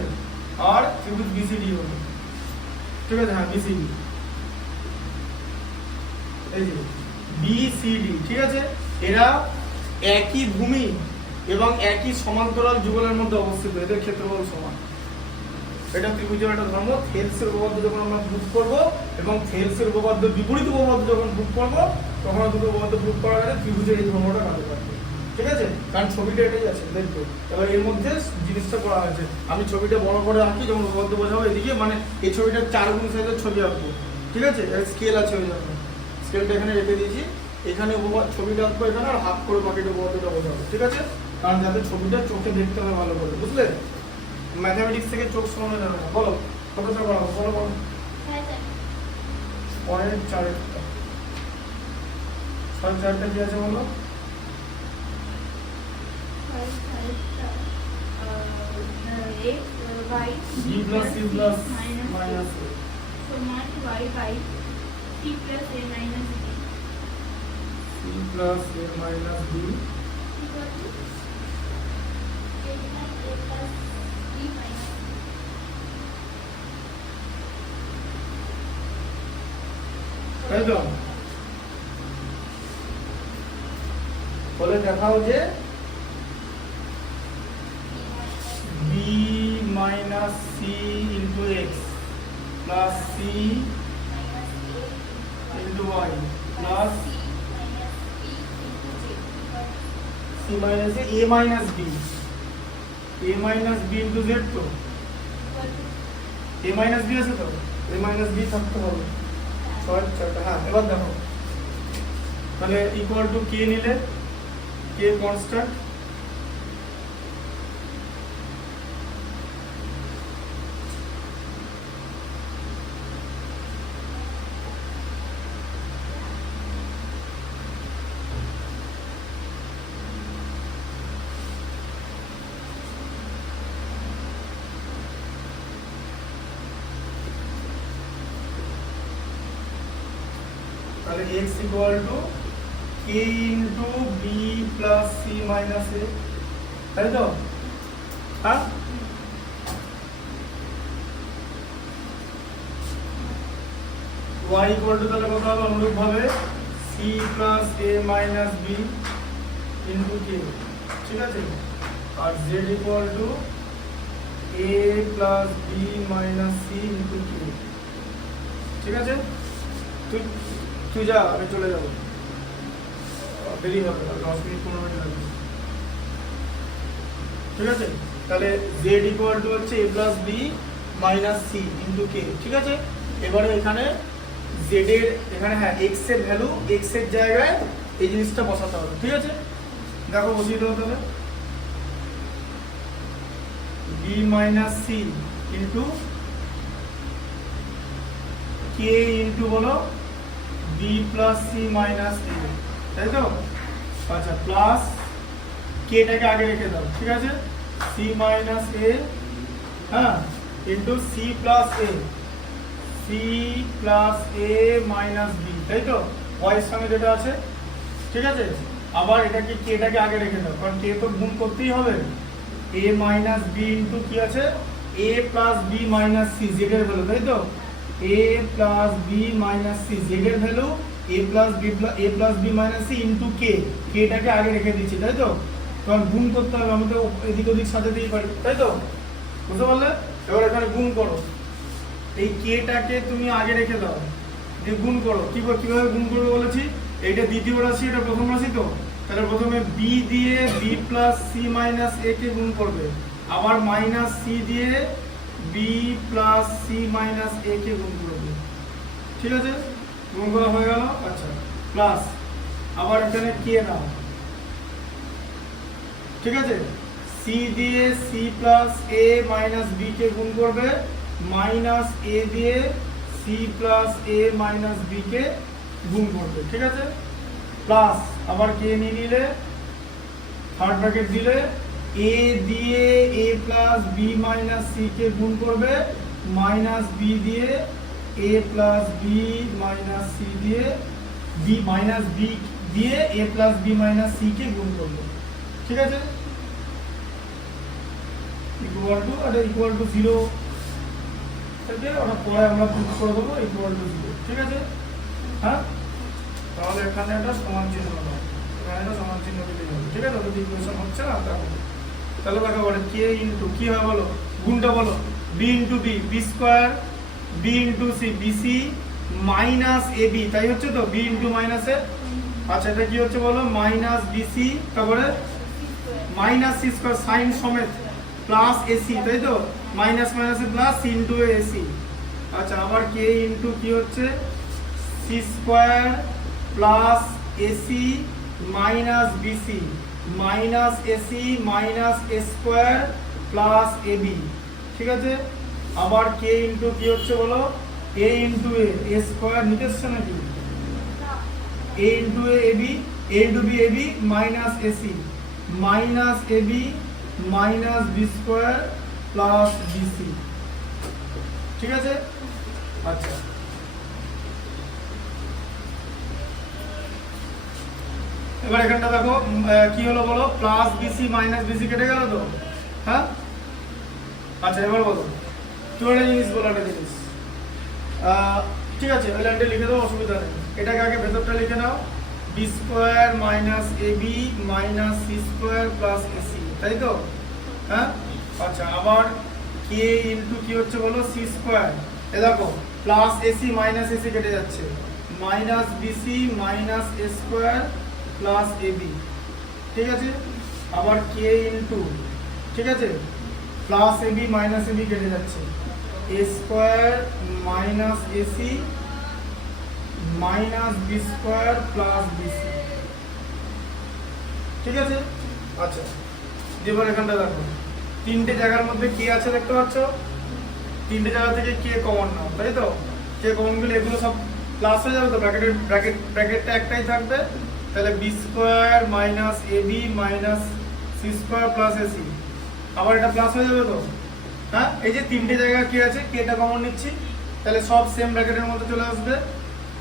আর ত্রিভুজ বিসিডি হলো, ঠিক আছে? হ্যাঁ বিসিডি, এই যে বিসিডি, ঠিক আছে? এরা একই ভূমি এবং একই সমান্তরাল যুগলের মধ্যে অবস্থিত, এদের ক্ষেত্রফল সমান। এটা ত্রিভুজের একটা ধর্ম। থেলসের উপপাদ্য যখন আমরা প্রুফ করব এবং থেলসের উপপাদ্য বিপরীত উপপাদ্য যখন প্রুফ করব, তখন দুটো উপপাদ্য প্রুফ করা গেলে ত্রিভুজের এই ধর্মটা কাজে লাগবে, ঠিক আছে? কারণ ছবিটা এটাই আছে, দেখবে। এবার এর মধ্যে জিনিসটা করা হয়েছে, আমি ছবিটা বড় করে আঁকি যখন উপপাদ্য বোঝাবো, এদিকে মানে এই ছবিটা 4 গুণ সাইজের ছবি আঁকবো, ঠিক আছে? এর স্কেল আছে, ওই জন্য স্কেলটা এখানে রেখে দিয়েছি। এখানে ছবিটা আঁকবো এখানে, আর হাফ করে বাকিটা উপপাদ্যটা বোঝাবো, ঠিক আছে? কারণ যাতে ছবিটা চোখে দেখতে হবে ভালো করে, বুঝলে? ম্যাথমেটিক্স থেকে চোখ সরানো যাবে না। বলো কতটা করাবো, বলো বলো। পরের 4টা 4টা কি আছে বলো? b plus c plus minus a সমান y by c plus a minus b, c plus a minus b equal to a plus b minus c. তাই তো? বলে দেখাও যে b minus c into x plus c into y plus c minus a minus b into z তো a minus b আছে তো, a minus b থাকতে হবে। হ্যাঁ এবার দেখো, তাহলে ইকুয়াল টু কে নিলে, কে কনস্ট্যান্ট, তাহলে x equal to k into b plus c minus a, তাই তো? হ্যাঁ y ইকুয়াল টু তাহলে কত হবে অনুরূপভাবে c plus a minus b into k, ঠিক আছে? আর z equal to a plus b minus c into k, ঠিক আছে? তুই যা, আমি চলে যাবো, দেরি হবে, 10 মিনিট 15 মিনিট লাগবে, ঠিক আছে? তাহলে z ইকুয়াল টু হচ্ছে a plus b minus c into k, ঠিক আছে? এবারে এখানে z এর এখানে হ্যাঁ x এর ভ্যালু, x এর জায়গায় এই জিনিসটা বসাতে হবে, ঠিক আছে? দেখো বসিয়ে দেবো তাহলে b minus c into k into বলো b plus c minus a, তাই তো? আচ্ছা প্লাস কেটাকে আগে রেখে দাও, ঠিক আছে? c মাইনাস a, হ্যাঁ into c plus a minus b, তাই তো? y এর সঙ্গে যেটা আছে, ঠিক আছে? আবার এটাকে কেটাকে আগে রেখে দাও, কারণ কে তো গুণ করতেই হবে, a মাইনাস b ইনটু কি আছে a plus b minus c z এর ভ্যালু, তাই তো? a plus b minus c z এর value a plus b minus c into k, k টাকে আগে রেখে দিচ্ছি, তাই তো? কারণ গুণ করতে হবে, আমি তো এদিক ওদিক সাজাতেই পারি, তাই তো? বুঝতে পারলে? এবার এখানে গুণ করো, এই k টাকে তুমি আগে রেখে দাও, দিয়ে গুণ করো। কিভাবে গুণ করবে বলেছি? এইটা দ্বিতীয় রাশি, এটা প্রথম রাশি, তো তাহলে প্রথমে b দিয়ে b plus c minus a কে গুণ করবে, আবার মাইনাস c দিয়ে b plus c minus a কে গুণ করবে। ঠিক আছে, গুণ করা হয়ে গেল। আচ্ছা, প্লাস আবার এখানে k নাও, ঠিক আছে? c দিয়ে c plus a minus b কে গুণ করবে, মাইনাস a দিয়ে c plus a minus b কে গুণ করবে। ঠিক আছে, প্লাস আবার কে নিয়ে নিলে, থার্ড ব্র্যাকেট দিলে a দিয়ে a plus b minus c কে গুণ করবে, মাইনাস b দিয়ে a plus b minus c দিয়ে b মাইনাস b দিয়ে a plus b minus c কে গুণ করবে। ঠিক আছে, ইকুয়াল টু, এটা ইকুয়াল টু 0 থেকে ওটা পরে আমরা প্রুফ করে দেবো ইকুয়াল টু 0। ঠিক আছে, হ্যাঁ, তাহলে এখানে একটা সমান চিহ্ন দাও, এখানে একটা সমান চিহ্ন দিতে হবে। ঠিক আছে, ওটা ইকুয়েশন হচ্ছে না, তাহলে দেখো বলে k ইনটু কি হয় বলো, গুণটা বলো, b into b, b square, b into c, bc minus ab, তাই হচ্ছে তো, b ইনটু মাইনাস a। আচ্ছা, এটা কি হচ্ছে বলো, মাইনাস bc, তারপরে মাইনাস c স্কয়ার সাইন সমেত প্লাস ac, তাই তো? মাইনাস মাইনাসে প্লাস c ইনটু ac। আচ্ছা, আবার k ইনটু কি হচ্ছে c square plus ac minus bc minus ac minus a square plus ab। ঠিক আছে, আবার k ইনটু কি হচ্ছে বলো, a ইনটু a স্কয়ার নিতে আসছে নাকি, a into ab, a into b ab minus ac minus ab minus b square plus bc। ঠিক আছে, আচ্ছা, এবার এখানটা দেখো কি হলো বলো, প্লাস bc মাইনাস bc কেটে গেল তো, হ্যাঁ? আচ্ছা, এবার বলো তুমি একটা জিনিস বলো, একটা জিনিস, ঠিক আছে, ওই লাইনটা লিখে দাও, অসুবিধা নেই। এটাকে আগে ভেতরটা লিখে নাও, b square minus ab minus c square plus ac, তাই তো? হ্যাঁ, আচ্ছা, আবার k ইনটু কি হচ্ছে বলো, c স্কয়ার, এ দেখো প্লাস ac মাইনাস ac কেটে যাচ্ছে, minus bc minus a square plus ab। ঠিক আছে, আবার k ইনটু, ঠিক আছে, প্লাস ab মাইনাস ab কেটে যাচ্ছে, a square minus ac minus b square plus bc। ঠিক আছে, আচ্ছা, এবার এখানটা দেখো তিনটে জায়গার মধ্যে কে আছে দেখতে পাচ্ছ, তিনটে জায়গা থেকে কে কমন নাও, তাই তো? কে কমন গেলে এগুলো সব প্লাস হয়ে যাবে তো, ব্র্যাকেটটা একটাই থাকবে, তাহলে b square minus ab minus c square plus ac, আবার এটা প্লাস হয়ে যাবে তো, হ্যাঁ? এই যে তিনটে জায়গা কে আছে, কেটা কমন নিচ্ছি, তাহলে সব সেম ব্র্যাকেটের মধ্যে চলে আসবে,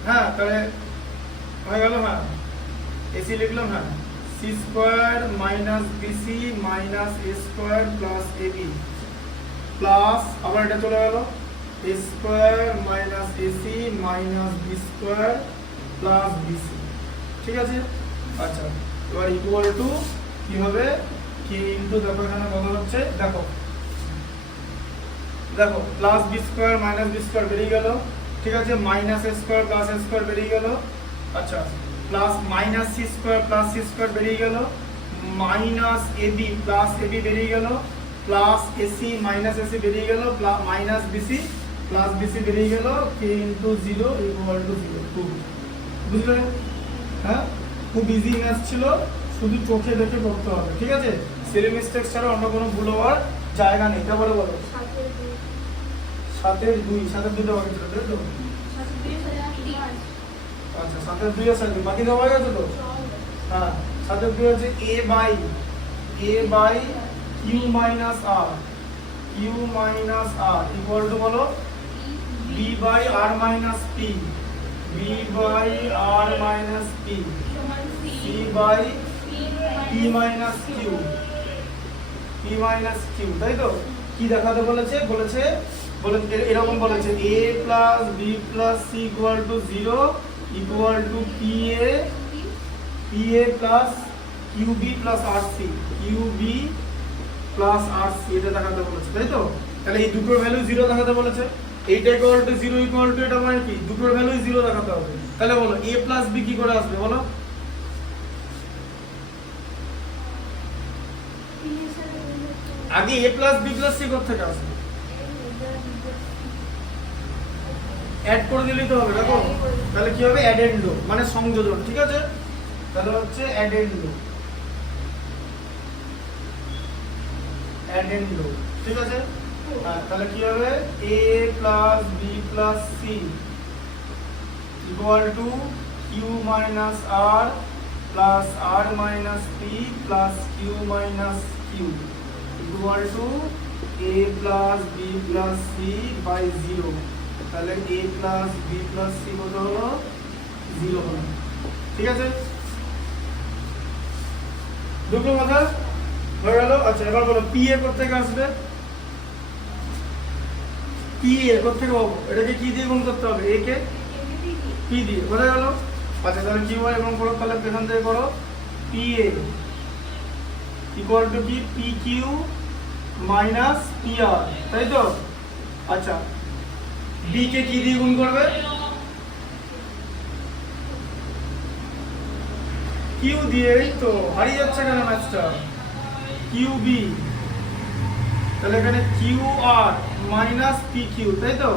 হ্যাঁ, তাহলে হয়ে গেল, হ্যাঁ, ac লিখলাম, হ্যাঁ, c square minus bc minus a square plus ab plus, আবার এটা চলে গেল a square minus ac minus b square plus bc। ঠিক আছে, আচ্ছা, এবার ইকুয়াল টু কি হবে, k ইনটু, দেখো এখানে কত হচ্ছে, দেখো দেখো plus b square minus b square বেরিয়ে গেল, ঠিক আছে, minus a square plus a square বেরিয়ে গেল, আচ্ছা, plus minus c square plus c square বেরিয়ে গেল, মাইনাস ab প্লাস ab বেরিয়ে গেল, প্লাস ac মাইনাস ac বেরিয়ে গেল, মাইনাস bc প্লাস bc বেরিয়ে গেল, k ইনটু 0 ইকুয়াল টু 0। বুঝলে? হ্যাঁ, খুব ইজি ম্যাথ ছিল, শুধু চোখে দেখে করতে হবে। ঠিক আছে, সিলি মিস্টেক ছাড়া অন্য কোনো ভুল হওয়ার জায়গা নেই। তারপরে বলো 7 এর 2, 7 এর 2টা বাকি ছিল, তাই তো? আচ্ছা, 7 এর 2 আছে, বাকি দেওয়া হয়ে গেছে তো, হ্যাঁ, 7 এর 2 আছে a by q minus r, q minus r equal to বলো b by r minus p, b by r minus p, c by p minus q। p minus q, তাই তো? কি দেখাতে বলেছে? এরকম বলেছে a plus b plus c equal to 0 equal to pa plus qb plus rc, qb plus rc, এটা দেখাতে বলেছে, তাই তো? তাহলে এই দুটোর ভ্যালু 0 দেখাতে বলেছে। এইটা ইকুয়াল টু 0 ইকুয়াল টু, এটা মানে কি দুটোর ভ্যালু 0 দেখাতে হবে। তাহলে বলো a প্লাস b কি করে আসবে বলো? আগে a plus b plus c কোথা থেকে আসবে? অ্যাড করে দিলেই তো হবে, দেখো। তাহলে কি হবে? অ্যাডেন্ডো মানে সংযোজন, ঠিক আছে? তাহলে হচ্ছে অ্যাডেন্ডো, ঠিক আছে? তাহলে কি হবে? a plus b plus c equal to q minus r plus r minus p plus q minus q equal to a plus b plus c by 0। তাহলে a plus b plus c কত হলো? 0 হলো, ঠিক আছে? দুটো কথা হয়ে গেল। আচ্ছা, এবার বলো p a কোথা থেকে আসবে? p a কোথা থেকে পাবো? এটাকে কি দিয়ে গুণ করতে হবে? a কে p দিয়ে, বোঝা গেল? আচ্ছা, তাহলে q y এবং করো, তাহলে এখান থেকে করো p a ইকুয়াল টু কি? p q minus p r, তাই তো? আচ্ছা, b কে কি দিয়ে গুণ করবে? q দিয়ে। এই তো হারিয়ে যাচ্ছে কেন ম্যাথটা? qb, তাহলে এখানে qr মাইনাস pq, তাই তো?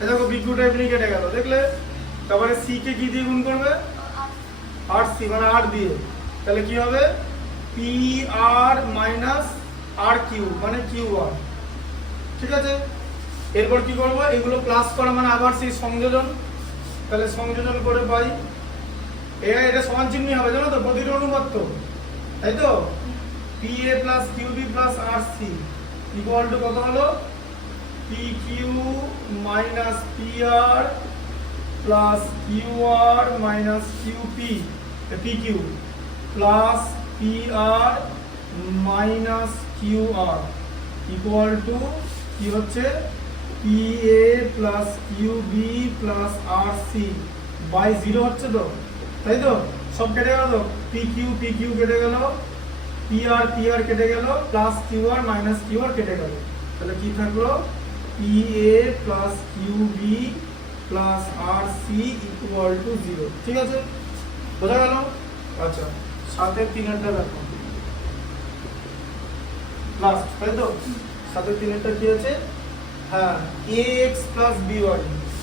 এই দেখো b q টা এমনি কেটে গেল, দেখলে? তারপরে c কে কি দিয়ে গুণ করবে? rc মানে r দিয়ে। তাহলে কি হবে? pr মাইনাস rq মানে qr, ঠিক আছে? এরপর কি করব? এগুলো প্লাস করা মানে আবার সেই সংযোজন। তাহলে সংযোজন করে পাই এটা সমান চিহ্ন হবে, জানো তো? প্রতিটা অনুপাত তো, তাই তো? pa plus qb plus rc equal to কত হলো? pq minus pr plus qr minus qp, pq plus pr minus qr equal to কি হচ্ছে? pa plus qb plus rc by 0 হচ্ছে তো, তাই তো? সব কেটে গেল তো, pq কেটে গেল, pr কেটে গেল, প্লাস qr মাইনাস qr কেটে গেল। তাহলে কি থাকলো? pa plus qb plus rc equal to 0, ঠিক আছে? বোঝা গেল? আচ্ছা, সাথে 3এরটা দেখো লাস্ট, তাই তো? সাথে 3এরটা কি আছে? হ্যাঁ, ax প্লাস by,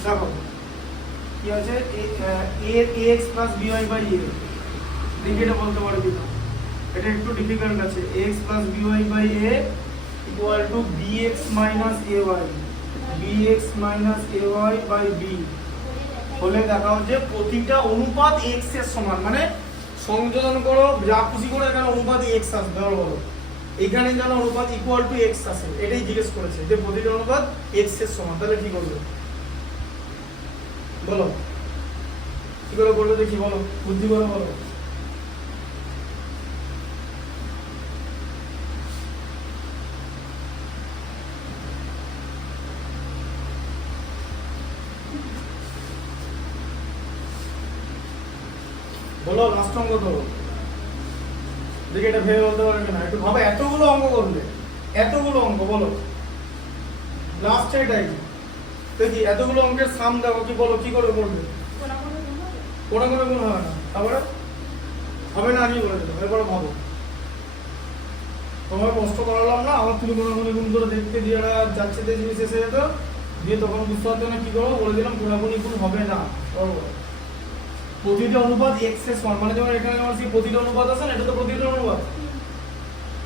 দেখো কি আছে? ax plus by by a, দেখি এটা বলতে পারবি না, এটা একটু ডিফিকাল্ট আছে। ax plus by by a equal to bx minus ay, bx minus ay by b হলে দেখাও যে প্রতিটা অনুপাত x এর সমান, মানে সংযোজন করো যা খুশি করো, এখানে অনুপাত x আসবে, বলো এখানে যেন অনুপাত ইকুয়াল টু x আসে, এটাই জিজ্ঞেস করেছে যে প্রতিটা অনুপাত x এর সমান। তাহলে কি করবে বলো? কি করে করবে দেখি, বলো, বুদ্ধি করে বলো। বলো লাস্ট অঙ্ক তো দেখি, এটা ভেবে বলতে পারবে কিনা একটু ভাবে। এতগুলো অঙ্ক করলে, এতগুলো অঙ্ক, বলো লাস্ট এটাই দেখি। এতগুলো অঙ্কের সাম দেখো, কি বলো কি করে করবে? কোনো গুণ হবে না, তারপরে হবে না, আমি বলে দেবো। এরপরে ভাবো, তোমার কষ্ট করালাম না, আমার তুমি কোনো গুণ করে দেখতে দিয়ে যাচ্ছে, দেখবি শেষে যেত, দিয়ে তখন বুঝতে পারতো না কি করবো, বলে দিলাম কোনাগুনি গুণ হবে না। প্রতিটা অনুপাত x এর সমান, মানে যেমন এখানে আমার সেই প্রতিটা অনুপাত আছে না, এটা তো প্রতিটা অনুপাত,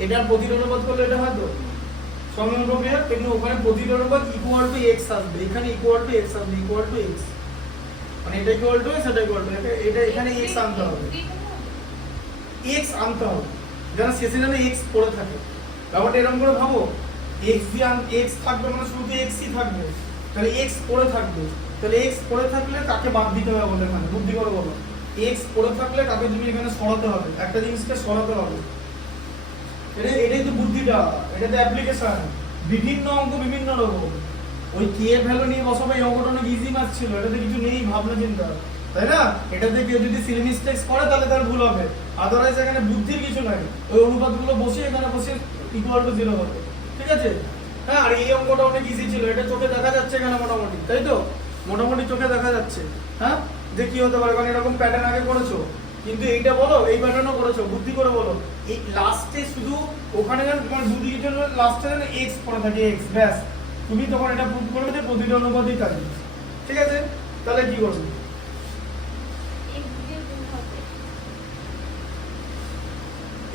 এটা প্রতিটা অনুপাত করলে এটা হয়তো সমান প্রক্রিয়া, কিন্তু ওখানে প্রতিটা অনুপাত ইকুয়াল টু x আসবে, এখানে ইকুয়াল টু x আসবে, ইকুয়াল টু x, মানে এটা ইকুয়াল টু সেটা ইকুয়াল টু এটা, এখানে x আনতে হবে, x আনতে হবে, যেন শেষে যেন x পড়ে থাকে। ব্যাপারটা এরকম করে ভাবো, x দিয়ে x থাকবে মানে শুধু x ই থাকবে, তাহলে x পড়ে থাকবে, তাহলে x পড়ে থাকলে কাকে বাদ দিতে হবে বলে, এখানে বুদ্ধি করে বলো। x পড়ে থাকলে কাকে তুমি এখানে সরাতে হবে, একটা জিনিসকে সরাতে হবে, এটাই তো বুদ্ধিটা, এটা তো অ্যাপ্লিকেশন। বিভিন্ন অঙ্ক বিভিন্ন রকম। ওই কে এর ভ্যালু নিয়ে বসাবো, এই অঙ্কটা অনেক ইজি ম্যাথ ছিল, এটাতে কিছু নেই ভাবনা চিন্তা, তাই না? এটাতে কেউ যদি সিলি মিস্টেক্স করে তাহলে তার ভুল হবে, আদারওয়াইজ এখানে বুদ্ধির কিছু নাই। ওই অনুপাতগুলো বসিয়ে এখানে বসে ইকুয়াল টু 0 হবে, ঠিক আছে? হ্যাঁ, আর এই অঙ্কটা অনেক ইজি ছিল, এটা চোখে দেখা যাচ্ছে এখানে মোটামুটি, তাই তো? মোটামুটি চোখে দেখা যাচ্ছে। হ্যাঁ, যে কি হতে পারে, কারণ এরকম প্যাটার্ন আগে করেছো, কিন্তু এইটা বলো, এই প্যাটার্নও করেছো, বুদ্ধি করে বলো। এই লাস্টে শুধু ওখানে যেন তোমার বুদ্ধির জন্য লাস্টে যেন এক্স পড়ে থাকে, এক্স, ব্যাস। তুমি তখন এটা প্রুভ করবে যে প্রতিটা অনুপাতই কাজ, ঠিক আছে? তাহলে কি করবে? x দিয়ে গুণ হবে।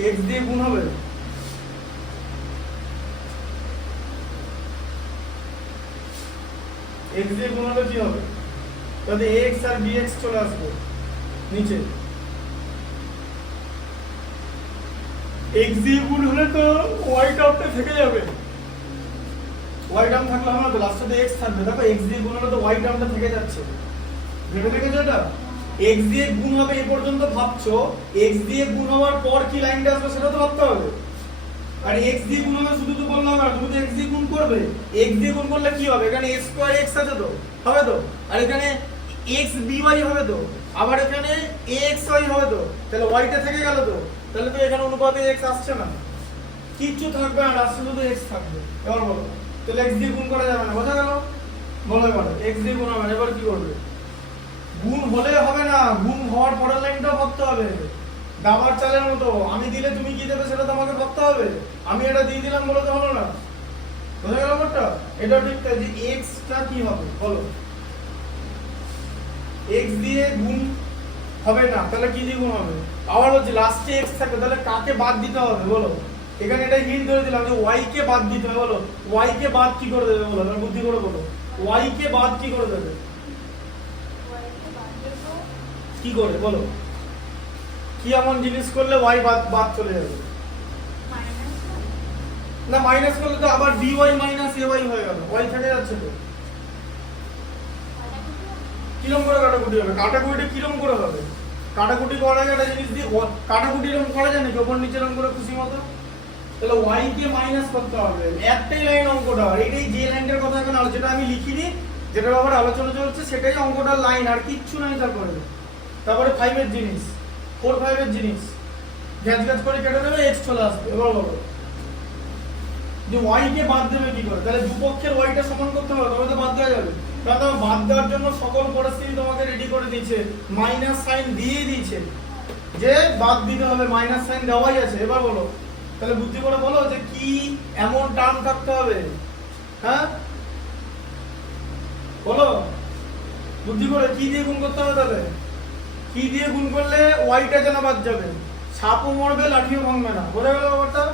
এক্স দিয়ে গুণ হবে, এক্স দিয়ে গুণ হলে কি হবে? তাহলে এক্স আর বিএক্স চলে আসবে নিচে। এক্স দিয়ে গুণ হলে তো ওয়াই টার্মটা থেকে যাবে, ওয়াই টার্ম থাকলে হবে না তো, লাস্টে এক্স থাকবে। দেখো এক্স দিয়ে গুণ হলে তো ওয়াই টার্মটা থেকে যাচ্ছে, ভেবে দেখেছো এটা? এক্স দিয়ে গুণ হবে এ পর্যন্ত ভাবছো, এক্স দিয়ে গুণ হওয়ার পর কি লাইনটা আসবে সেটা তো ভাবতে হবে। আর এক্স দিয়ে গুণ হবে শুধু তো বললাম না, তুমি তো এক্স দিয়ে গুণ করবে। এক্স দিয়ে গুণ করলে কি হবে? এখানে এক্স স্কয়ার এক্স আছে তো, হবে তো? আর এখানে এক্স বিওয়াই হবে তো, আবার এখানে এক্স ওয়াই হবে তো, তাহলে ওয়াইটা থেকে গেল তো, তাহলে তো এখানে অনুপাতে এক্স আসছে না, কিচ্ছু থাকবে না, আসছে শুধু এক্স থাকবে। এবার বলো, তাহলে এক্স দিয়ে গুণ করা যাবে না, বোঝা গেল? বলো এবার, এক্স দিয়ে গুণ হবে না, এবার কি করবে? গুণ হলে হবে না, গুণ হওয়ার পরের লাইনটাও ভাবতে হবে। দাবার চালের মতো, আমি দিলে তুমি কি দেবে সেটা তো আমাকে ভাবতে হবে, আমি এটা দিয়ে দিলাম বলে তো হলো না, বোঝা গেল ব্যাপারটা? এটা ঠিক তাই, যে এক্স টা কি হবে বলো? এক্স দিয়ে গুণ হবে না, তাহলে কি দিয়ে গুণ হবে? আবার হচ্ছে লাস্টে এক্স থাকবে, তাহলে কাকে বাদ দিতে হবে বলো? এখানে এটা হিন্ট করে দিলাম যে ওয়াই কে বাদ দিতে হবে, বলো ওয়াই কে বাদ কি করে দেবে বলো, তাহলে বুদ্ধি করে বলো, ওয়াই কে বাদ কি করে দেবে? y কে বাদ দেবো কি করে বলো? কি এমন জিনিস করলে ওয়াই বাদ বাদ চলে যাবে? মাইনাস না, মাইনাস করলে তো আবার dy মাইনাস ay হয়ে গেল, y থেকে যাচ্ছে তো। কিরম করে কাটাকুটি হবে? কাটাকুটি কিরম করে হবে? কাটাকুটি করা যায় একটা জিনিস দিয়ে, কাটাকুটি এরকম করা যায় নাকি ওপর নিচে এরকম করে খুশি মতো? তাহলে y কে মাইনাস করতে হবে, একটাই লাইন অঙ্কটা, আর এটাই যে লাইনটার কথা এখন যেটা আমি লিখিনি, যেটার ব্যাপারে আলোচনা চলছে সেটাই অঙ্কটার লাইন, আর কিচ্ছু নাই তারপরে। তারপরে 5 এর জিনিস, 4 5 এর জিনিস, গ্যাস গ্যাস করে কেটে দেবে, x চলে আসবে। এবার বলো যে y কে বাদ দেবে কি করে? তাহলে দুপক্ষের y টা সমান করতে হবে, তবে তো বাদ দেওয়া যাবে। তাহলে বাদ দেওয়ার জন্য সকল পরিস্থিতি তোমাকে রেডি করে দিয়েছে, মাইনাস সাইন দিয়ে দিয়েছে, যে বাদ দিতে হবে, মাইনাস সাইন দেওয়াই আছে। এবার বলো, তাহলে বুদ্ধি করে বলো যে কি এমন টার্ম থাকতে হবে, হ্যাঁ বলো, বুদ্ধি করে কি দিয়ে গুণ করতে হবে? তাহলে কি দিয়ে গুণ করলে ওয়াইটা যেন বাদ যাবে, সাপও মরবে লাঠিও ভাঙবে না, বোঝা গেল ব্যাপারটা?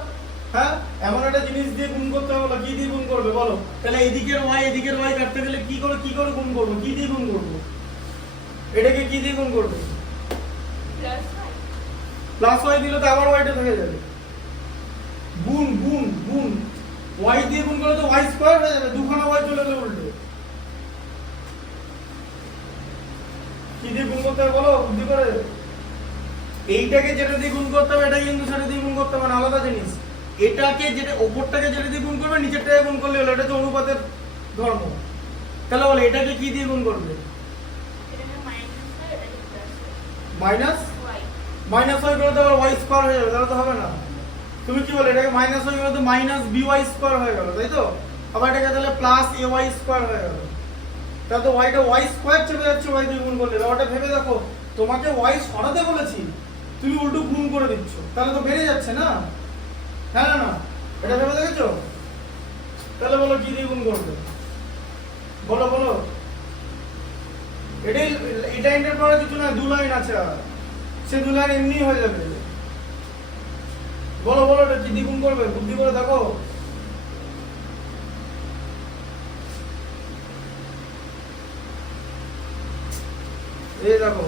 হ্যাঁ, এমন একটা জিনিস দিয়ে গুণ করতে হবে, কি দিয়ে গুণ করবে বলো? তাহলে এদিকের ওয়াই কাটতে গেলে কি করে গুণ করবো, কি দিয়ে গুণ করবো? এটাকে কি দিয়ে গুণ করবে? প্লাস y প্লাস ওয়াই দিলে তো আবার ওয়াইটা থেকে যাবে, গুণ গুণ গুণ, ওয়াই দিয়ে গুণ করলে তো ওয়াই স্কয়ার হয়ে যাবে, দুখানা ওয়াই চলে গেলে উল্টে। কি দিয়ে গুণ করতে হবে বলো বুদ্ধি করে? এইটাকে যেটা দিয়ে গুণ করতে হবে এটাই কিন্তু সেটা দিয়ে গুণ করতে হবে না, আলাদা জিনিস। এটাকে যেটা ওপরটাকে যেটা দিয়ে গুণ করবে নিচেরটাকে গুণ করলে হলো, এটা তো অনুপাতের ধর্ম। তাহলে বলে এটাকে কি দিয়ে গুণ করবে? এটাকে মাইনাস হয়, এটাকে plus minus y minus y করে তো আবার ওয়াই স্কয়ার হয়ে যাবে, তাহলে তো হবে না। তুমি কি বলে এটাকে মাইনাস ওয়াই করে তো মাইনাস বিওয়াই স্কয়ার হয়ে গেল, তাই তো? আবার এটাকে তাহলে প্লাস এ ওয়াই স্কয়ার হয়ে গেল, তাহলে তো ওয়াইটা ওয়াই স্কয়ার চলে যাচ্ছে ওয়াই দিয়ে গুণ করলে। ওটা ভেবে দেখো, তোমাকে ওয়াই সরাতে বলেছি, তুমি উল্টো গুণ করে দিচ্ছ, তাহলে তো বেড়ে যাচ্ছে না? হ্যাঁ না না, এটা ভেবে দেখেছো? তাহলে বলো কি দিয়ে গুণ করবে, বলো বলো। এটাই, এটা এন্টার করার কিছু না, 2 লাইন আছে, আর সে 2 লাইন এমনি হয়ে যাবে। বলো বলো, এটা কি দিয়ে গুণ করবে, বুদ্ধি করে দেখো। এই দেখো,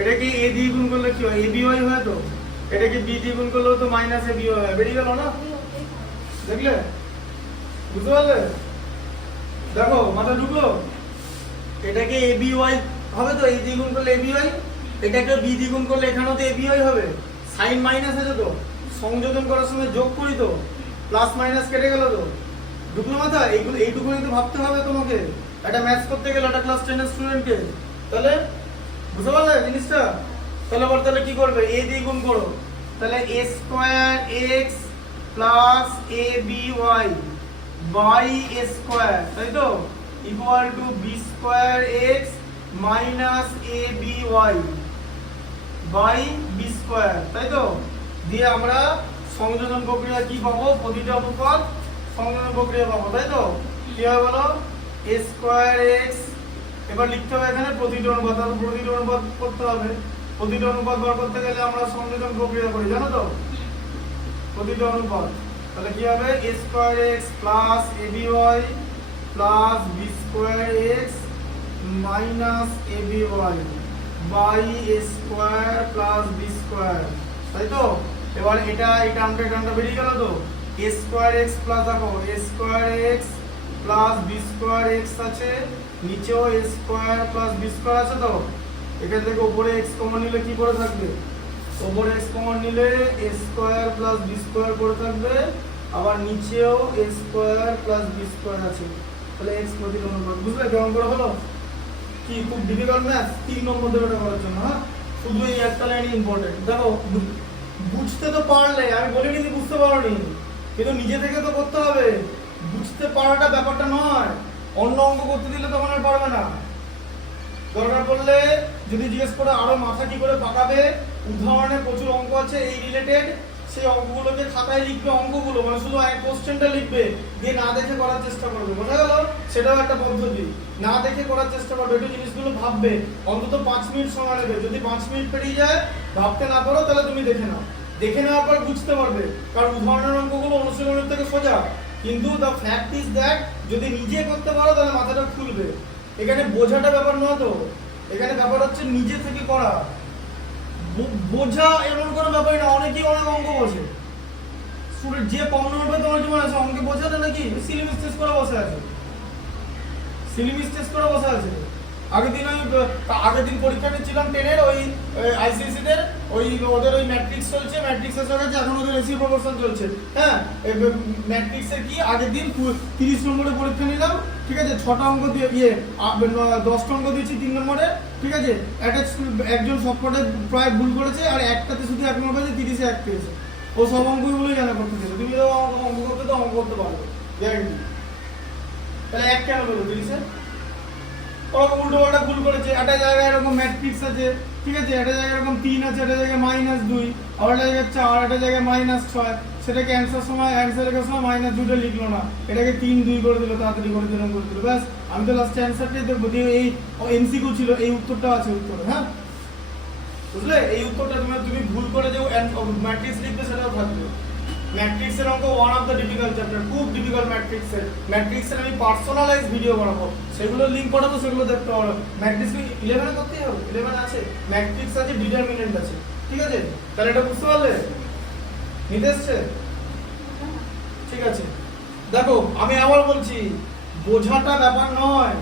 এটা কি a দিয়ে গুণ করলে কি হয়, ab হয় হয় তো, এটা কি b দিয়ে গুণ করলেও তো মাইনাস ab হয়, বেরিয়ে গেল না? দেখলে, বুঝতে পারলে? দেখো মাথা ঢুকলো, এটাকে aby হবে তো, a দিয়ে গুণ করলে ab হয়, এটাকে b দিয়ে গুণ করলে এখানেও তো ab হবে, সাইন মাইনাস আছে তো, সংযোজন করার সময় যোগ করি তো, প্লাস মাইনাস কেটে গেল তো, ঢুকলো মাথা? এইটুকু কিন্তু ভাবতে হবে তোমাকে একটা ম্যাথস করতে গেলে একটা ক্লাস 10 এর স্টুডেন্টকে। তাহলে বুঝতে পারলে জিনিসটা? তাহলে বল, তাহলে কি করবে? a দিয়ে গুণ করো, তাহলে a square x plus ab y by a square, তাই তো, equal to b square x minus ab y by b square, তাই তো। দিয়ে আমরা সংযোজন প্রক্রিয়া কি পাবো? প্রতিটা অনুপাত সংযোজন প্রক্রিয়া পাবো, তাই তো। কি হবে বলো? a স্কয়ার x, এবার লিখতে হবে এখানে প্রতিটা অনুপাত, আর প্রতিটা অনুপাত করতে হবে। প্রতিটা অনুপাত বার করতে গেলে আমরা সংযোজন প্রক্রিয়া করি, জানো তো, প্রতিটা অনুপাত। তাহলে কি হবে? a square x plus ab y plus b square x minus ab y by a square plus b square, তাই তো। এবার এটা এই টার্মটা বেরিয়ে গেল তো। a স্কয়ার x প্লাস, দেখো a square x plus b square x আছে, নিচেও a square plus b square আছে তো। এখান থেকে উপরে x কমন নিলে কি পড়ে থাকবে? উপরে x কমন নিলে a square plus b square পড়ে থাকবে, আবার নিচেও a square plus b square আছে। তাহলে x প্রতিটা অনুপাত, বুঝলে কেমন করে হলো? কি খুব ডিফিকাল্ট ম্যাথ? 3 নম্বর দেবে এটা করার জন্য। হ্যাঁ, শুধু এই একটা লাইনই ইম্পর্টেন্ট। দেখো বুঝতে তো পারলে, আমি বলিনি যে বুঝতে পারোনি, কিন্তু নিজে থেকে তো করতে হবে। বুঝতে পারাটা ব্যাপারটা নয়, অন্য অঙ্ক করতে দিলে তখন আর পারবে না। দরকার পড়লে যদি জিজ্ঞেস করে আরো মাথা কি করে পাকাবে, উদাহরণে প্রচুর অঙ্ক আছে এই রিলেটেড, সেই অঙ্কগুলোকে খাতায় লিখবে, অঙ্কগুলো মানে শুধু এক কোশ্চেনটা লিখবে, দিয়ে না দেখে করার চেষ্টা করবে, বোঝা গেল? সেটাও একটা পদ্ধতি, না দেখে করার চেষ্টা করবে, একটু জিনিসগুলো ভাববে, অন্তত 5 মিনিট সময় নেবে। যদি 5 মিনিট পেরিয়ে যায়, ভাবতে না পারো, তাহলে তুমি দেখে নাও, দেখে নেওয়ার পর বুঝতে পারবে। কারণ উদাহরণের অঙ্কগুলো অনুশীলনের থেকে সোজা, কিন্তু দ্য ফ্যাক্ট ইজ দ্যাট যদি নিজে করতে পারো তাহলে মাথাটা খুলবে। এখানে বোঝাটা ব্যাপার নয় তো, এখানে ব্যাপার হচ্ছে নিজে থেকে করা। বোঝা এমন কোনো ব্যাপারই না, অনেকেই অনেক অঙ্ক বোঝে। স্টুডেন্ট যে কম নম্বর পেয়ে তোমার জীবন আছে, অঙ্কে বোঝা না নাকি? সিলি মিস্টেক করে বসে আছে, সিলি মিস্টেক করে বসে আছে। আগের দিন পরীক্ষা নিচ্ছিলাম 10 এর, ওই আইসিএসসি দের, ওই ওদের ওই ম্যাট্রিক্স চলছে, ম্যাট্রিক্সের সঙ্গে এখন ওদের রেশিও প্রপোর্শন চলছে। হ্যাঁ, ম্যাট্রিক্সের কি আগের দিন 30 নম্বরে পরীক্ষা নিলাম, ঠিক আছে, 6টা অঙ্ক দিয়ে 10টা অঙ্ক দিয়েছি 3 নম্বরে, ঠিক আছে। একজন সবকটা প্রায় ভুল করেছে, আর একটাতে শুধু 1 নম্বর পেয়েছে, 30-এ 1 পেয়েছে। ও সব অঙ্কগুলোই জানা করতে চাইছে। তুমি তো অঙ্ক করতে তো অঙ্ক করতে পারবে, গ্যারান্টি। তাহলে 1 কেন বলবো 30-এ? ওরকম উল্টো পাল্টা ভুল করেছে, একটা জায়গায় এরকম ম্যাট্রিক্স আছে, ঠিক আছে, একটা জায়গায় এরকম 3 আছে, একটা জায়গায় -2, আবার একটা জায়গায় 4, একটা জায়গায় -6, সেটাকে অ্যান্সার লেখার সময় -2টা লিখলো না, এটাকে 3-2 করে দিল, তাড়াতাড়ি করে দিলাম, ব্যাস। আমি তো লাস্টে অ্যান্সারটাই দেখবো, দিয়ে এই এমসিকিউ ছিল, এই উত্তরটা আছে উত্তরে। হ্যাঁ, বুঝলে? এই উত্তরটা তুমি ভুল করে যে ম্যাট্রিক্স লিখবে সেটাও থাকবে। ম্যাট্রিক্সের অঙ্ক one of the difficult chapter, খুব ডিফিকাল্ট ম্যাট্রিক্সের আমি পার্সোনালাইজ ভিডিও বানাবো, সেগুলো লিংক পাঠাবো, সেগুলো দেখতে পারো। ম্যাট্রিক্স 11-এ করতেই হবে, 11 আছে ম্যাট্রিক্স, আছে ডিটারমিনেন্ট আছে, ঠিক আছে। তাহলে এটা বুঝতে পারলে? নিতে এসছে? ঠিক আছে, দেখো আমি আবার বলছি, বোঝাটা ব্যাপার নয়,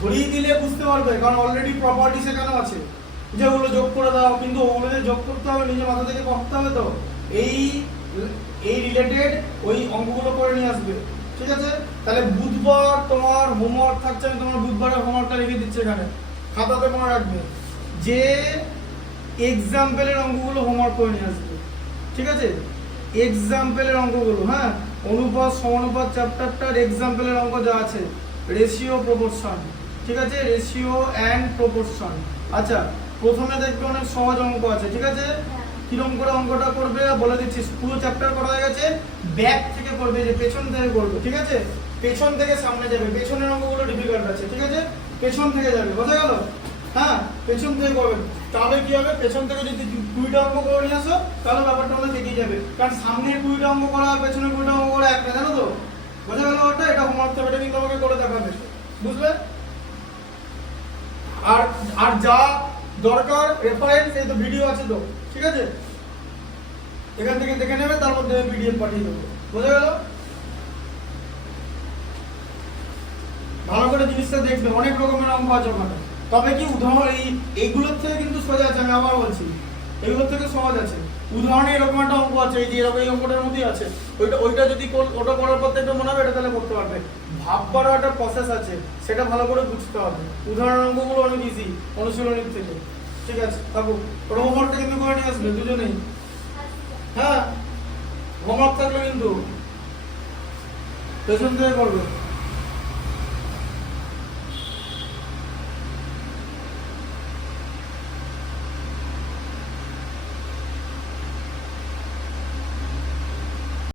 ধরিয়ে দিলে বুঝতে পারবে, কারণ অলরেডি প্রপার্টি সেখানে আছে, যে ওগুলো যোগ করে দাও, কিন্তু ওগুলো যোগ করতে হবে, নিজের মাথা থেকে ভাবতে হবে তো। এই রিলেটেড ওই অঙ্কগুলো করে নিয়ে আসবে, ঠিক আছে। তাহলে বুধবার তোমার হোমওয়ার্ক থাকছে, আমি তোমার বুধবারের হোমওয়ার্কটা লিখে দিচ্ছি এখানে, খাতাতে মনে রাখবে যে এক্সাম্পলের অঙ্কগুলো হোমওয়ার্ক করে নিয়ে আসবে, ঠিক আছে। এক্সাম্পলের অঙ্কগুলো, হ্যাঁ, অনুপাত সমানুপাত চ্যাপ্টারটার এক্সাম্পলের অঙ্ক যা আছে, রেশিও প্রপোর্শন, ঠিক আছে, রেশিও অ্যান্ড প্রপোর্শন। আচ্ছা, প্রথমে দেখবে অনেক সহজ অঙ্ক আছে, ঠিক আছে। কিরকম করে অঙ্কটা করবে বলে দিচ্ছি, পুরো চ্যাপ্টার করা হয়ে গেছে, ব্যাক থেকে করবে, যে পেছন থেকে করবে, ঠিক আছে, পেছন থেকে সামনে যাবে, পেছনের অঙ্কগুলো ডিফিকাল্ট আছে, ঠিক আছে, পেছন থেকে যাবে, বোঝা গেল? হ্যাঁ, পেছন থেকে করবে, তাহলে কি হবে, পেছন থেকে যদি 2টা অঙ্ক করে নিয়ে আসো, তাহলে ব্যাপারটা আমাদের এগিয়ে যাবে, কারণ সামনের 2টা অঙ্ক করা আর পেছনের 2টা অঙ্ক করা এক না, জানো তো, বোঝা গেল? ওটা এটা হোমওয়ার্ক হবে, এটা কিন্তু আমাকে করে দেখাবে, বুঝলে? আর যা দরকার রেফারেন্স, এই তো ভিডিও আছে তো, ঠিক আছে, এখান থেকে দেখে নেবে, তার মধ্যে পিডিএফ পাঠিয়ে দেবো, বোঝা গেল? ভালো করে জিনিসটা দেখবে, অনেক রকমের অঙ্ক আছে ওখানে, তবে কি উদাহরণ এইগুলোর থেকে কিন্তু সোজা আছে, আমি আবার বলছি, এইগুলোর থেকে সহজ আছে। উদাহরণে এরকম একটা অঙ্ক আছে, এই যে এরকম এই অঙ্কটার মধ্যেই আছে, ওইটা যদি ওটা করার পর দেখবে মনে হবে এটা তাহলে করতে পারবে। ভাববারও একটা প্রসেস আছে, সেটা ভালো করে বুঝতে হবে। উদাহরণ অঙ্কগুলো অনেক ইজি অনুশীলনীর থেকে। ঠিক আছে থাকুক, ওটা হোমওয়ার্কটা কিন্তু করে নিয়ে আসবে দুজনেই। হ্যাঁ হোমওয়ার্ক থাকলে কিন্তু পেছন থেকে করবে।